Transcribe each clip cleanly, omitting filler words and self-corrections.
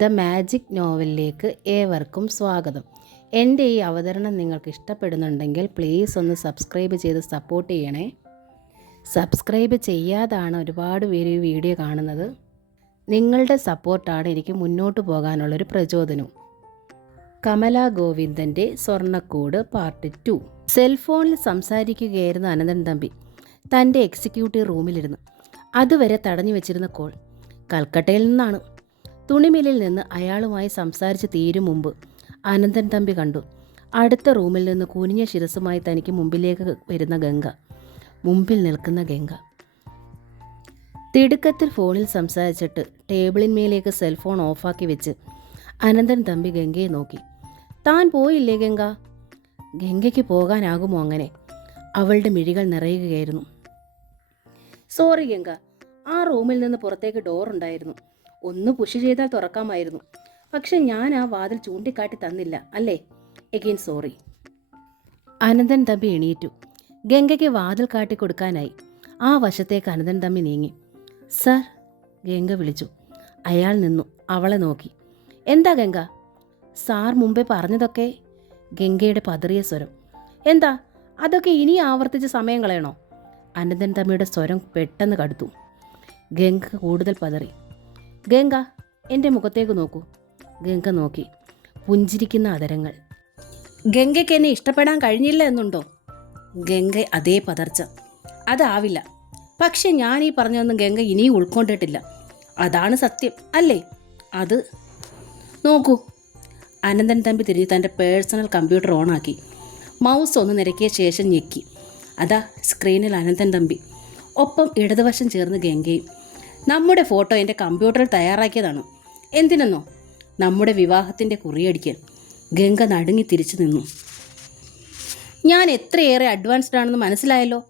The magic നോവലിലേക്ക് ഏവർക്കും സ്വാഗതം. എൻ്റെ ഈ അവതരണം നിങ്ങൾക്ക് ഇഷ്ടപ്പെടുന്നുണ്ടെങ്കിൽ പ്ലീസ് ഒന്ന് സബ്സ്ക്രൈബ് ചെയ്ത് സപ്പോർട്ട് ചെയ്യണേ. സബ്സ്ക്രൈബ് ചെയ്യാതാണ് ഒരുപാട് പേര് ഈ വീഡിയോ കാണുന്നത്. നിങ്ങളുടെ സപ്പോർട്ടാണ് എനിക്ക് മുന്നോട്ട് പോകാനുള്ളൊരു പ്രചോദനവും. കമലാ ഗോവിന്ദൻ്റെ സ്വർണ്ണക്കൂട് പാർട്ട് 2. സെൽഫോണിൽ സംസാരിക്കുകയായിരുന്നു അനന്തൻ തമ്പി തൻ്റെ എക്സിക്യൂട്ടീവ് റൂമിലിരുന്ന്. അതുവരെ തടഞ്ഞു വെച്ചിരുന്ന കോൾ കൽക്കട്ടയിൽ നിന്നാണ്. തുണിമില്ലിൽ നിന്ന് അയാളുമായി സംസാരിച്ച് തീരും മുമ്പ് അനന്തൻ തമ്പി കണ്ടു അടുത്ത റൂമിൽ നിന്ന് കുനിഞ്ഞ ശിരസുമായി തനിക്ക് മുമ്പിലേക്ക് വരുന്ന ഗംഗ. മുമ്പിൽ നിൽക്കുന്ന ഗംഗ തിടുക്കത്തിൽ ഫോണിൽ സംസാരിച്ചിട്ട് ടേബിളിന്മേലേക്ക് സെൽഫോൺ ഓഫാക്കി വെച്ച് അനന്തൻ തമ്പി ഗംഗയെ നോക്കി. താൻ പോയില്ലേ ഗംഗ? ഗംഗയ്ക്ക് പോകാനാകുമോ അങ്ങനെ? അവളുടെ മിഴികൾ നിറയുകയായിരുന്നു. സോറി ഗംഗ, ആ റൂമിൽ നിന്ന് പുറത്തേക്ക് ഡോറുണ്ടായിരുന്നു. ഒന്ന് പുഷ് ചെയ്താൽ തുറക്കാമായിരുന്നു. പക്ഷെ ഞാൻ ആ വാതിൽ ചൂണ്ടിക്കാട്ടി തന്നില്ല അല്ലേ? Again sorry. അനന്തൻ തമ്പി എണീറ്റു. ഗംഗയ്ക്ക് വാതിൽ കാട്ടി കൊടുക്കാനായി. ആ വശത്തേക്ക് അനന്തൻ തമ്പി നീങ്ങി. സർ, ഗംഗ വിളിച്ചു. അയാൾ നിന്നു അവളെ നോക്കി. എന്താ ഗംഗ? സാർ മുമ്പേ പറഞ്ഞതൊക്കെ? ഗംഗയുടെ പതറിയ സ്വരം. എന്താ അതൊക്കെ ഇനി ആവർത്തിച്ച് സമയം കളയണോ? അനന്തൻ തമ്മിയുടെ സ്വരം പെട്ടെന്ന് കടുത്തു. ഗംഗ കൂടുതൽ പതറി. ഗംഗ, എൻ്റെ മുഖത്തേക്ക് നോക്കൂ. ഗംഗ നോക്കി. പുഞ്ചിരിക്കുന്ന അതരങ്ങൾ. ഗംഗയ്ക്ക് എന്നെ ഇഷ്ടപ്പെടാൻ കഴിഞ്ഞില്ല എന്നുണ്ടോ? ഗംഗ അതേ പതർച്ച. അതാവില്ല. പക്ഷെ ഞാൻ ഈ പറഞ്ഞതൊന്നും ഗംഗ ഇനിയും ഉൾക്കൊണ്ടിട്ടില്ല. അതാണ് സത്യം അല്ലേ? അത് നോക്കൂ. അനന്തൻ തമ്പി തിരിഞ്ഞ് തൻ്റെ പേഴ്സണൽ കമ്പ്യൂട്ടർ ഓണാക്കി മൗസ് ഒന്ന് നിരക്കിയ ശേഷം ഞെക്കി. അതാ സ്ക്രീനിൽ അനന്തൻ തമ്പി, ഒപ്പം ഇടതുവശം ചേർന്ന് ഗംഗയും. നമ്മുടെ ഫോട്ടോ എൻ്റെ കമ്പ്യൂട്ടറിൽ തയ്യാറാക്കിയതാണ്. എന്തിനെന്നോ? നമ്മുടെ വിവാഹത്തിൻ്റെ കുറിയടിക്കാൻ. ഗംഗ നടുങ്ങി തിരിച്ചു നിന്നു. ഞാൻ എത്രയേറെ അഡ്വാൻസ്ഡ് ആണെന്ന് മനസ്സിലായല്ലോ.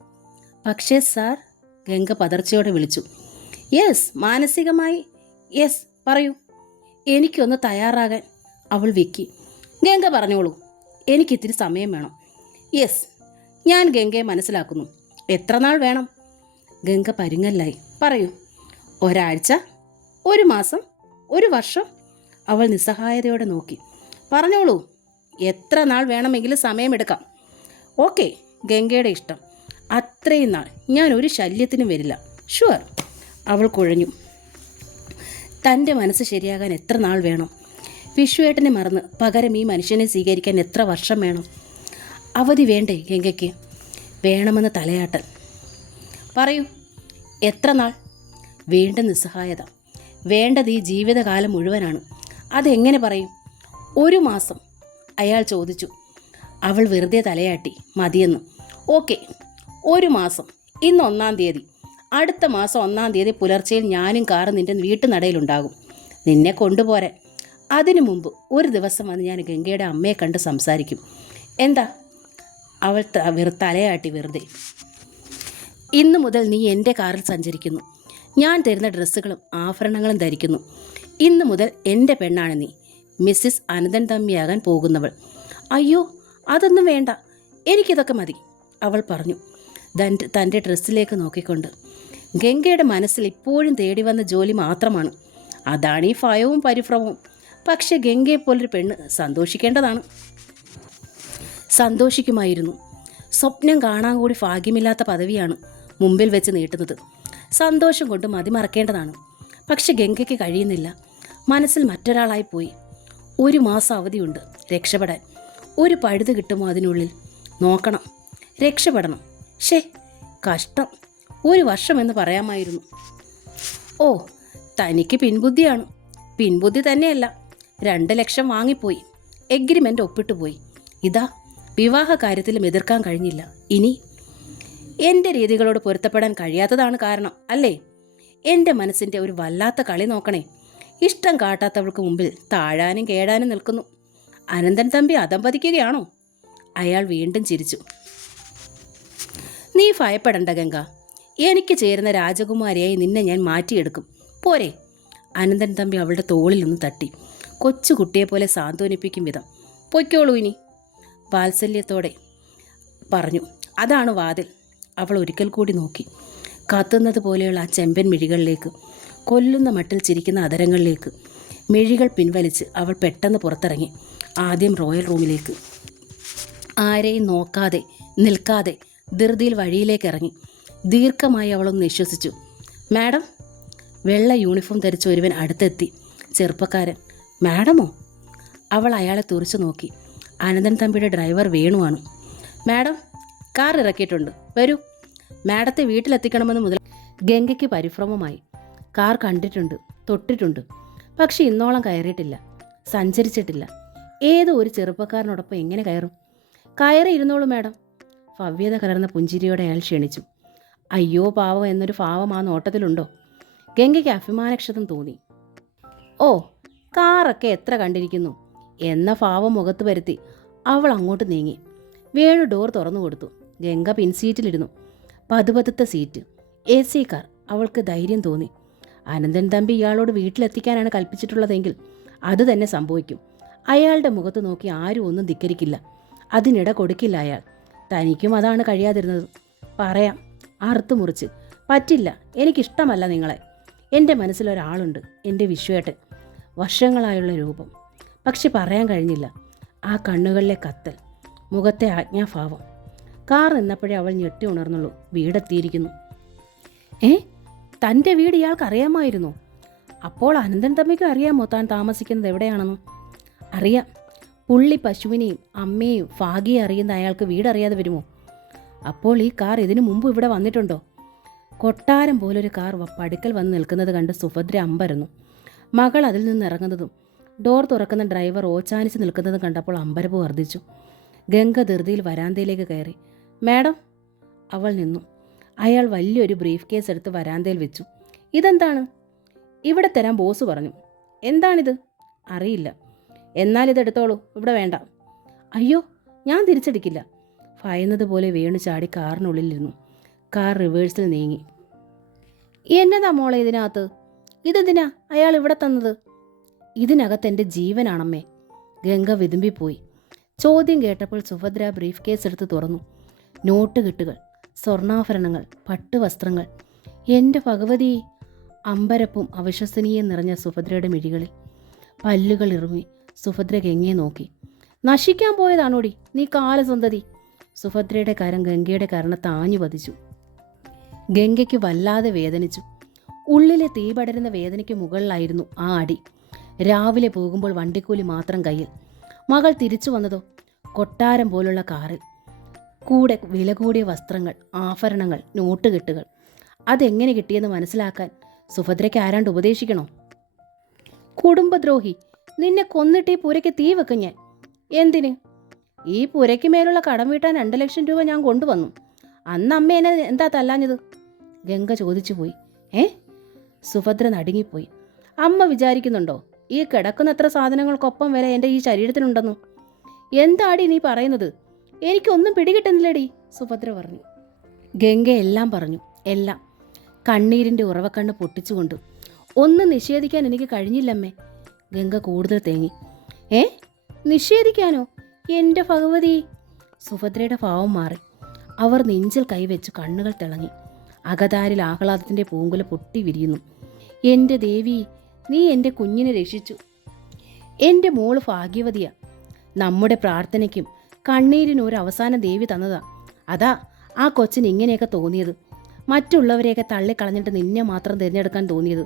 പക്ഷേ സാർ, ഗംഗ പതർച്ചയോടെ വിളിച്ചു. യെസ്, മാനസികമായി യെസ്, പറയൂ. എനിക്കൊന്ന് തയ്യാറാകാൻ. അവൾ വിക്കി. ഗംഗ പറഞ്ഞോളൂ, എനിക്കിത്തിരി സമയം വേണം. യെസ്, ഞാൻ ഗംഗയെ മനസ്സിലാക്കുന്നു. എത്ര നാൾ വേണം? ഗംഗ പരുങ്ങല്ലായി. പറയൂ. ഒരാഴ്ച, ഒരു മാസം, ഒരു വർഷം? അവൾ നിസ്സഹായതയോടെ നോക്കി. പറഞ്ഞോളൂ, എത്ര നാൾ വേണമെങ്കിലും സമയമെടുക്കാം. ഓക്കെ, ഗംഗയുടെ ഇഷ്ടം. അത്രയും നാൾ ഞാൻ ഒരു ശല്യത്തിനും വരില്ല. ഷുവർ. അവൾ കുഴഞ്ഞു. തൻ്റെ മനസ്സ് ശരിയാകാൻ എത്ര നാൾ വേണം? വിശ്വേട്ടനെ മറന്ന് പകരം ഈ മനുഷ്യനെ സ്വീകരിക്കാൻ എത്ര വർഷം വേണം? അവധി വേണ്ടേ ഗംഗയ്ക്ക്? വേണമെന്ന് തലയാട്ടൽ. പറയൂ, എത്ര നാൾ? വീണ്ടും നിസ്സഹായത. വേണ്ടത് ഈ ജീവിതകാലം മുഴുവനാണ്. അതെങ്ങനെ പറയും? ഒരു മാസം, അയാൾ ചോദിച്ചു. അവൾ വെറുതെ തലയാട്ടി. മതിയെന്ന്. ഓക്കെ, ഒരു മാസം. ഇന്ന് 1-ാം തീയതി. അടുത്ത മാസം 1-ാം തീയതി പുലർച്ചയിൽ ഞാനും കാറ് നിൻ്റെ വീട്ടുനടയിലുണ്ടാകും, നിന്നെ കൊണ്ടുപോരാൻ. അതിനു മുമ്പ് ഒരു ദിവസം വന്ന് ഞാൻ ഗംഗയുടെ അമ്മയെ കണ്ട് സംസാരിക്കും. എന്താ? അവൾ തലയാട്ടി വെറുതെ. ഇന്നു മുതൽ നീ എൻ്റെ കാറിൽ സഞ്ചരിക്കുന്നു. ഞാൻ തരുന്ന ഡ്രസ്സുകളും ആഭരണങ്ങളും ധരിക്കുന്നു. ഇന്നു മുതൽ എൻ്റെ പെണ്ണാണ് നീ, മിസ്സിസ് അനന്തൻ തമ്പിയാകാൻ പോകുന്നവൾ. അയ്യോ, അതൊന്നും വേണ്ട, എനിക്കിതൊക്കെ മതി, അവൾ പറഞ്ഞു തൻ്റെ ഡ്രസ്സിലേക്ക് നോക്കിക്കൊണ്ട്. ഗംഗയുടെ മനസ്സിൽ ഇപ്പോഴും തേടി വന്ന ജോലി മാത്രമാണ്. അതാണ് ഈ ഭയവും പരിഭ്രമവും. പക്ഷെ ഗംഗയെപ്പോലൊരു പെണ്ണ് സന്തോഷിക്കേണ്ടതാണ്. സന്തോഷിക്കുമായിരുന്നു. സ്വപ്നം കാണാൻ കൂടി ഭാഗ്യമില്ലാത്ത പദവിയാണ് മുമ്പിൽ വെച്ച് നീട്ടുന്നത്. സന്തോഷം കൊണ്ട് മതിമറക്കേണ്ടതാണ്. പക്ഷെ ഗംഗയ്ക്ക് കഴിയുന്നില്ല. മനസ്സിൽ മറ്റൊരാളായി പോയി. ഒരു മാസം അവധിയുണ്ട് രക്ഷപ്പെടാൻ. ഒരു പഴുത് കിട്ടുമോ അതിനുള്ളിൽ? നോക്കണം, രക്ഷപ്പെടണം. കഷ്ടം. ഒരു വർഷമെന്ന് പറയാമായിരുന്നു. ഓ, തനിക്ക് പിൻബുദ്ധിയാണ്. പിൻബുദ്ധി തന്നെയല്ല, 2 ലക്ഷം വാങ്ങിപ്പോയി. എഗ്രിമെൻ്റ് ഒപ്പിട്ടു പോയി. ഇതാ വിവാഹ കാര്യത്തിലും എതിർക്കാൻ കഴിഞ്ഞില്ല. ഇനി എൻ്റെ രീതികളോട് പൊരുത്തപ്പെടാൻ കഴിയാത്തതാണ് കാരണം അല്ലേ? എൻ്റെ മനസ്സിൻ്റെ ഒരു വല്ലാത്ത കളി നോക്കണേ. ഇഷ്ടം കാട്ടാത്തവൾക്ക് മുമ്പിൽ താഴാനും കേടാനും നിൽക്കുന്നു. അനന്തൻ തമ്പി അധംപതിക്കുകയാണോ? അയാൾ വീണ്ടും ചിരിച്ചു. നീ ഭയപ്പെടണ്ട ഗംഗ. എനിക്ക് ചേരുന്ന രാജകുമാരിയായി നിന്നെ ഞാൻ മാറ്റിയെടുക്കും. പോരെ? അനന്തൻ തമ്പി അവളുടെ തോളിൽ നിന്ന് തട്ടി കൊച്ചുകുട്ടിയെപ്പോലെ സാന്ത്വനിപ്പിക്കും വിധം. പൊയ്ക്കോളൂ ഇനി, വാത്സല്യത്തോടെ പറഞ്ഞു. അതാണ് വാതിൽ. അവൾ ഒരിക്കൽ കൂടി നോക്കി. കത്തുന്നത് പോലെയുള്ള ആ ചെമ്പൻ മിഴികളിലേക്ക്, കൊല്ലുന്ന മട്ടിൽ ചിരിക്കുന്ന അതരങ്ങളിലേക്ക്. മിഴികൾ പിൻവലിച്ച് അവൾ പെട്ടെന്ന് പുറത്തിറങ്ങി. ആദ്യം റോയൽ റൂമിലേക്ക്. ആരെയും നോക്കാതെ നിൽക്കാതെ ധൃതിയിൽ വഴിയിലേക്ക് ഇറങ്ങി. ദീർഘമായി അവളൊന്ന് നിശ്വസിച്ചു. മാഡം. വെള്ള യൂണിഫോം ധരിച്ച ഒരുവൻ അടുത്തെത്തി. ചെറുപ്പക്കാരൻ. മാഡമോ? അവൾ അയാളെ തുറച്ചു നോക്കി. അനന്തൻ തമ്പിയുടെ ഡ്രൈവർ വേണുവാണ്. മാഡം, കാർ ഇറക്കിയിട്ടുണ്ട്, വരൂ. മാഡത്തെ വീട്ടിലെത്തിക്കണമെന്ന് മുതൽ ഗംഗയ്ക്ക് പരിഭ്രമമായി. കാർ കണ്ടിട്ടുണ്ട്, തൊട്ടിട്ടുണ്ട്, പക്ഷെ ഇന്നോളം കയറിയിട്ടില്ല, സഞ്ചരിച്ചിട്ടില്ല. ഏതോ ഒരു ചെറുപ്പക്കാരനോടൊപ്പം എങ്ങനെ കയറും? കയറി ഇരുന്നോളൂ മാഡം. ഭവ്യത കലർന്ന പുഞ്ചിരിയോടെ അയാൾ ക്ഷണിച്ചു. അയ്യോ പാവം എന്നൊരു ഭാവം ആ നോട്ടത്തിലുണ്ടോ? ഗംഗയ്ക്ക് അഭിമാനക്ഷതം തോന്നി. ഓ, കാറൊക്കെ എത്ര കണ്ടിരിക്കുന്നു എന്ന ഭാവം മുഖത്ത് വരുത്തി അവൾ അങ്ങോട്ട് നീങ്ങി. വേണു ഡോർ തുറന്നു കൊടുത്തു. ഗംഗ പിൻസീറ്റിലിരുന്നു. പതുപതുത്ത സീറ്റ്, AC കാർ. അവൾക്ക് ധൈര്യം തോന്നി. അനന്തൻ തമ്പി ഇയാളോട് വീട്ടിലെത്തിക്കാനാണ് കൽപ്പിച്ചിട്ടുള്ളതെങ്കിൽ അത് തന്നെ സംഭവിക്കും. അയാളുടെ മുഖത്ത് നോക്കി ആരും ഒന്നും ധിക്കരിക്കില്ല, അതിനിട കൊടുക്കില്ല അയാൾ. തനിക്കും അതാണ് കഴിയാതിരുന്നത്. പറയാം അറുത്തു മുറിച്ച്. പറ്റില്ല, എനിക്കിഷ്ടമല്ല നിങ്ങളെ. എൻ്റെ മനസ്സിലൊരാളുണ്ട്, എൻ്റെ വിശ്വേട്ടൻ. വർഷങ്ങളായുള്ള രൂപം, പക്ഷെ പറയാൻ കഴിഞ്ഞില്ല. ആ കണ്ണുകളിലെ കത്തൽ, മുഖത്തെ ആജ്ഞാഭാവം. കാർ നിന്നപ്പോഴേ അവൾ ഞെട്ടി ഉണർന്നുള്ളൂ. വീടെത്തിയിരിക്കുന്നു. തൻ്റെ വീട് ഇയാൾക്ക് അറിയാമായിരുന്നോ? അപ്പോൾ അനന്തൻ തമ്മിക്കും അറിയാമോ താൻ താമസിക്കുന്നത് എവിടെയാണെന്ന്? അറിയാം. പുള്ളി പശുവിനെയും അമ്മയെയും ഭാഗ്യയെ അറിയുന്ന അയാൾക്ക് വീടറിയാതെ വരുമോ? അപ്പോൾ ഈ കാർ ഇതിനു മുമ്പ് ഇവിടെ വന്നിട്ടുണ്ടോ? കൊട്ടാരം പോലൊരു കാർ പടുക്കൽ വന്ന് നിൽക്കുന്നത് കണ്ട് സുഭദ്ര അമ്പരന്നു. മകൾ അതിൽ നിന്ന് ഇറങ്ങുന്നതും ഡോർ തുറക്കുന്ന ഡ്രൈവർ ഓച്ചാനിച്ച് നിൽക്കുന്നതും കണ്ടപ്പോൾ അമ്പരപ്പ് വർദ്ധിച്ചു. ഗംഗ ധൃതിയിൽ വരാന്തയിലേക്ക് കയറി. മാഡം. അവൾ നിന്നു. അയാൾ വലിയൊരു ബ്രീഫ് കേസ് എടുത്ത് വരാന്തയിൽ വെച്ചു. ഇതെന്താണ്? ഇവിടെ തരാൻ ബോസ് പറഞ്ഞു. എന്താണിത്? അറിയില്ല. എന്നാൽ ഇതെടുത്തോളൂ, ഇവിടെ വേണ്ട. അയ്യോ, ഞാൻ തിരിച്ചടിക്കില്ല. ഭയന്നതുപോലെ വേണു ചാടി കാറിനുള്ളിലിരുന്നു. കാർ റിവേഴ്സിൽ നീങ്ങി. എന്നതാ മോളെ ഇതിനകത്ത്? ഇതെന്തിനാ അയാൾ ഇവിടെ തന്നത്? ഇതിനകത്ത് എൻ്റെ ജീവനാണമ്മേ. ഗംഗ വിതുമ്പിപ്പോയി. ചോദ്യം കേട്ടപ്പോൾ സുഭദ്ര ബ്രീഫ് കേസ് എടുത്ത് തുറന്നു. നോട്ട് കെട്ടുകൾ, സ്വർണ്ണാഭരണങ്ങൾ, പട്ടുവസ്ത്രങ്ങൾ. എൻ്റെ ഭഗവതി! അമ്പരപ്പും അവിശ്വസനീയം നിറഞ്ഞ സുഭദ്രയുടെ മിഴികളിൽ. പല്ലുകൾ ഇറുമി സുഭദ്ര ഗംഗയെ നോക്കി. നശിക്കാൻ പോയതാണോടി നീ കാലസന്തതി? സുഭദ്രയുടെ കരം ഗംഗയുടെ കരണത്ത് ആഞ്ഞു പതിച്ചു. ഗംഗയ്ക്ക് വല്ലാതെ വേദനിച്ചു. ഉള്ളിലെ തീ പടരുന്ന വേദനയ്ക്ക് മുകളിലായിരുന്നു ആ അടി. രാവിലെ പോകുമ്പോൾ വണ്ടിക്കൂലി മാത്രം കയ്യിൽ. മകൾ തിരിച്ചു വന്നതോ കൊട്ടാരം പോലുള്ള കാറിൽ. കൂടെ വില കൂടിയ വസ്ത്രങ്ങൾ, ആഭരണങ്ങൾ, നോട്ടുകെട്ടുകൾ. അതെങ്ങനെ കിട്ടിയെന്ന് മനസ്സിലാക്കാൻ സുഭദ്രയ്ക്ക് ആരാണ്ട് ഉപദേശിക്കണോ? കുടുംബദ്രോഹി, നിന്നെ കൊന്നിട്ട് ഈ പുരയ്ക്ക് തീ വെക്കും ഞാൻ. എന്തിന്? ഈ പുരയ്ക്ക് മേലുള്ള കടം വീട്ടാൻ 2 ലക്ഷം രൂപ ഞാൻ കൊണ്ടുവന്നു. അന്ന് അമ്മ എന്നെ എന്താ തല്ലാഞ്ഞത്? ഗംഗ ചോദിച്ചു പോയി. സുഭദ്ര നടുങ്ങിപ്പോയി. അമ്മ വിചാരിക്കുന്നുണ്ടോ ഈ കിടക്കുന്നത്ര സാധനങ്ങൾക്കൊപ്പം വില എൻ്റെ ഈ ശരീരത്തിനുണ്ടെന്നു? എന്താടി നീ പറയുന്നത്? എനിക്കൊന്നും പിടികിട്ടുന്നില്ലടി, സുഭദ്ര പറഞ്ഞു. ഗംഗ എല്ലാം പറഞ്ഞു, എല്ലാം. കണ്ണീരിൻ്റെ ഉറവക്കണ്ണ് പൊട്ടിച്ചുകൊണ്ട്. ഒന്നും നിഷേധിക്കാൻ എനിക്ക് കഴിഞ്ഞില്ലമ്മേ. ഗംഗ കൂടുതൽ തേങ്ങി. നിഷേധിക്കാനോ? എൻ്റെ ഭഗവതി! സുഭദ്രയുടെ ഭാവം മാറി. അവർ നെഞ്ചിൽ കൈവച്ചു കണ്ണുകൾ തിളങ്ങി. അകതാരിൽ ആഹ്ലാദത്തിൻ്റെ പൂങ്കുല പൊട്ടി വിരിയുന്നു. എൻ്റെ ദേവി, നീ എൻ്റെ കുഞ്ഞിനെ രക്ഷിച്ചു. എൻ്റെ മോള് ഭാഗ്യവതിയാ. നമ്മുടെ പ്രാർത്ഥനയ്ക്കും കണ്ണീരിനും ഒരു അവസാനം ദേവി തന്നതാ. അതാ ആ കൊച്ചിന് ഇങ്ങനെയൊക്കെ തോന്നിയത്. മറ്റുള്ളവരെയൊക്കെ തള്ളിക്കളഞ്ഞിട്ട് നിന്നെ മാത്രം തിരഞ്ഞെടുക്കാൻ തോന്നിയത്.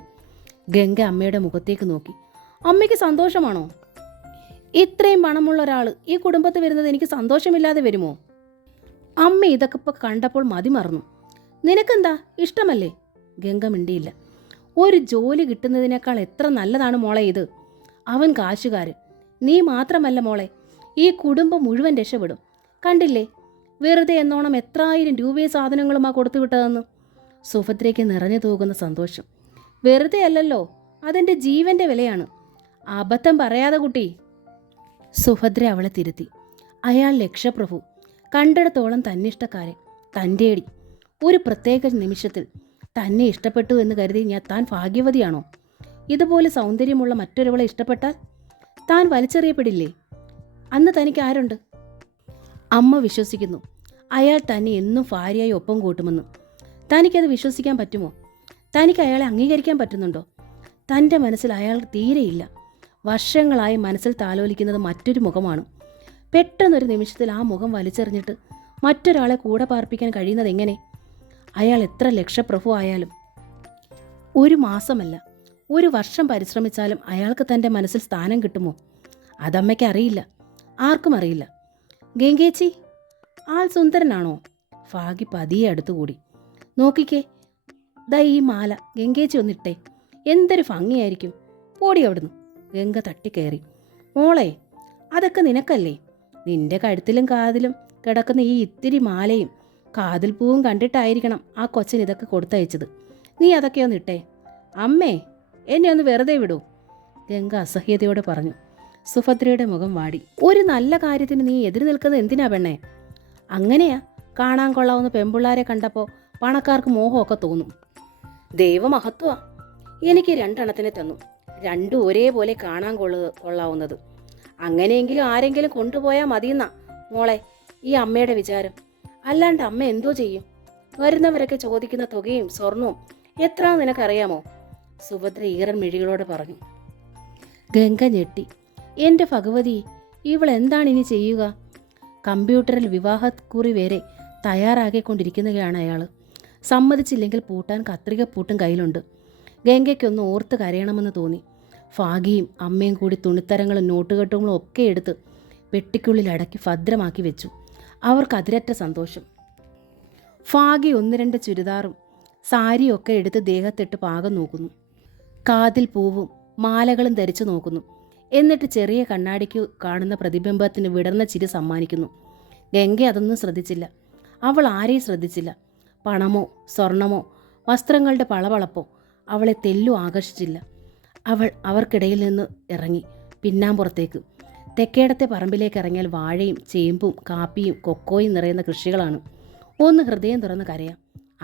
ഗംഗ അമ്മയുടെ മുഖത്തേക്ക് നോക്കി. അമ്മയ്ക്ക് സന്തോഷമാണോ? ഇത്രയും പണമുള്ള ഒരാൾ ഈ കുടുംബത്തിൽ വരുന്നത് എനിക്ക് സന്തോഷമില്ലാതെ വരുമോ? അമ്മ ഇതൊക്കെ ഇപ്പോൾ കണ്ടപ്പോൾ മതി മറന്നു. നിനക്കെന്താ, ഇഷ്ടമല്ലേ? ഗംഗ മിണ്ടിയില്ല. ഒരു ജോലി കിട്ടുന്നതിനേക്കാൾ എത്ര നല്ലതാണ് മോളെ ഇത്. അവൻ കാശുകാരൻ, നീ മാത്രമല്ല മോളെ, ഈ കുടുംബം മുഴുവൻ രക്ഷപ്പെടും. കണ്ടില്ലേ വെറുതെ എന്നോണം എത്രായിരം രൂപയെ സാധനങ്ങളുമാ കൊടുത്തു വിട്ടതെന്ന്. സുഭദ്രയ്ക്ക് നിറഞ്ഞു തൂകുന്ന സന്തോഷം. വെറുതെ അല്ലല്ലോ, അതെൻ്റെ ജീവൻ്റെ വിലയാണ്. അബദ്ധം പറയാതെ കുട്ടി. സുഭദ്ര അവളെ തിരുത്തി. അയാൾ ലക്ഷപ്രഭു, കണ്ടിടത്തോളം തന്നിഷ്ടക്കാരൻ, തൻ്റെ അടി. ഒരു പ്രത്യേക നിമിഷത്തിൽ തന്നെ ഇഷ്ടപ്പെട്ടു എന്ന് കരുതി ഞാൻ താൻ ഭാഗ്യവതിയാണോ? ഇതുപോലെ സൗന്ദര്യമുള്ള മറ്റൊരുവളെ ഇഷ്ടപ്പെട്ടാൽ താൻ വലിച്ചെറിയപ്പെടില്ലേ? അന്ന് തനിക്ക് ആരുണ്ട്? അമ്മ വിശ്വസിക്കുന്നു അയാൾ തന്നെ എന്നും ഭാര്യയായി ഒപ്പം കൂട്ടുമെന്ന്. തനിക്കത് വിശ്വസിക്കാൻ പറ്റുമോ? തനിക്ക് അയാളെ അംഗീകരിക്കാൻ പറ്റുന്നുണ്ടോ? തൻ്റെ മനസ്സിൽ അയാൾ തീരെയില്ല. വർഷങ്ങളായി മനസ്സിൽ താലോലിക്കുന്നത് മറ്റൊരു മുഖമാണ്. പെട്ടെന്നൊരു നിമിഷത്തിൽ ആ മുഖം വലിച്ചെറിഞ്ഞിട്ട് മറ്റൊരാളെ കൂടെ പാർപ്പിക്കാൻ കഴിയുന്നത് എങ്ങനെ? അയാൾ എത്ര ലക്ഷപ്രഭു ആയാലും, ഒരു മാസമല്ല 1 വർഷം പരിശ്രമിച്ചാലും അയാൾക്ക് തൻ്റെ മനസ്സിൽ സ്ഥാനം കിട്ടുമോ? അതമ്മയ്ക്ക് അറിയില്ല, ആർക്കും അറിയില്ല. ഗംഗേച്ചി, ആൾ സുന്ദരനാണോ? ഫാഗി പതിയെ അടുത്തുകൂടി. നോക്കിക്കേ, ദാ ഈ മാല ഗംഗേച്ചി ഒന്നിട്ടേ, എന്തൊരു ഭംഗിയായിരിക്കും. പോടി അവിടുന്ന്. ഗംഗ തട്ടിക്കയറി. മോളെ, അതൊക്കെ നിനക്കല്ലേ? നിന്റെ കഴുത്തിലും കാതിലും കിടക്കുന്ന ഈ ഇത്തിരി മാലയും കാതിൽ പൂവും കണ്ടിട്ടായിരിക്കണം ആ കൊച്ചൻ ഇതൊക്കെ കൊടുത്തയച്ചത്. നീ അതൊക്കെ ഒന്നിട്ടേ. അമ്മേ, എന്നെ ഒന്ന് വെറുതെ വിടൂ, ഗംഗ അസഹ്യതയോടെ പറഞ്ഞു. സുഭദ്രയുടെ മുഖം വാടി. ഒരു നല്ല കാര്യത്തിന് നീ എതിര് നിൽക്കുന്നത് എന്തിനാ പെണ്ണേ? അങ്ങനെയാ, കാണാൻ കൊള്ളാവുന്ന പെൺപിള്ളാരെ കണ്ടപ്പോൾ പണക്കാർക്ക് മോഹമൊക്കെ തോന്നും. ദൈവമഹത്വ, എനിക്ക് 2 എണ്ണത്തിനെ തന്നു, രണ്ടും ഒരേപോലെ കാണാൻ കൊള്ളാവുന്നത്. അങ്ങനെയെങ്കിലും ആരെങ്കിലും കൊണ്ടുപോയാൽ മതിയെന്നാ മോളെ ഈ അമ്മയുടെ വിചാരം. അല്ലാണ്ട് അമ്മ എന്തോ ചെയ്യും? വരുന്നവരൊക്കെ ചോദിക്കുന്ന തുകയും സ്വർണവും എത്ര നിനക്കറിയാമോ? സുഭദ്ര ഈറൻ മിഴികളോട് പറഞ്ഞു. ഗംഗ ഞെട്ടി. എൻ്റെ ഭഗവതി, ഇവളെന്താണ് ഇനി ചെയ്യുക? കമ്പ്യൂട്ടറിൽ വിവാഹക്കുറി വരെ തയ്യാറാക്കിക്കൊണ്ടിരിക്കുന്നതാണ് അയാൾ. സമ്മതിച്ചില്ലെങ്കിൽ പൂട്ടാൻ കത്രികപ്പൂട്ടും കയ്യിലുണ്ട്. ഗംഗയ്ക്കൊന്ന് ഓർത്ത് കരയണമെന്ന് തോന്നി. ഫാഗിയും അമ്മയും കൂടി തുണിത്തരങ്ങളും നോട്ടുകെട്ടുകളും ഒക്കെ എടുത്ത് പെട്ടിക്കുള്ളിൽ അടക്കി ഭദ്രമാക്കി വെച്ചു. അവർക്ക് അതിരറ്റ സന്തോഷം. ഫാഗി 1-2 ചുരിദാറും സാരിയൊക്കെ എടുത്ത് ദേഹത്തിട്ട് പാകം നോക്കുന്നു. കാതിൽ പൂവും മാലകളും ധരിച്ചു നോക്കുന്നു. എന്നിട്ട് ചെറിയ കണ്ണാടിക്ക് കാണുന്ന പ്രതിബിംബത്തിന് വിടർന്ന ചിരി സമ്മാനിക്കുന്നു. ഗംഗ അതൊന്നും ശ്രദ്ധിച്ചില്ല. അവൾ ആരെയും ശ്രദ്ധിച്ചില്ല. പണമോ സ്വർണമോ വസ്ത്രങ്ങളുടെ പളവളപ്പോ അവളെ തെല്ലു ആകർഷിച്ചില്ല. അവൾ അവർക്കിടയിൽ നിന്ന് ഇറങ്ങി പിന്നാമ്പുറത്തേക്ക്. തെക്കേടത്തെ പറമ്പിലേക്ക് ഇറങ്ങിയാൽ വാഴയും ചേമ്പും കാപ്പിയും കൊക്കോയും നിറയുന്ന കൃഷികളാണ്. ഒന്ന് ഹൃദയം തുറന്ന് കരയാം.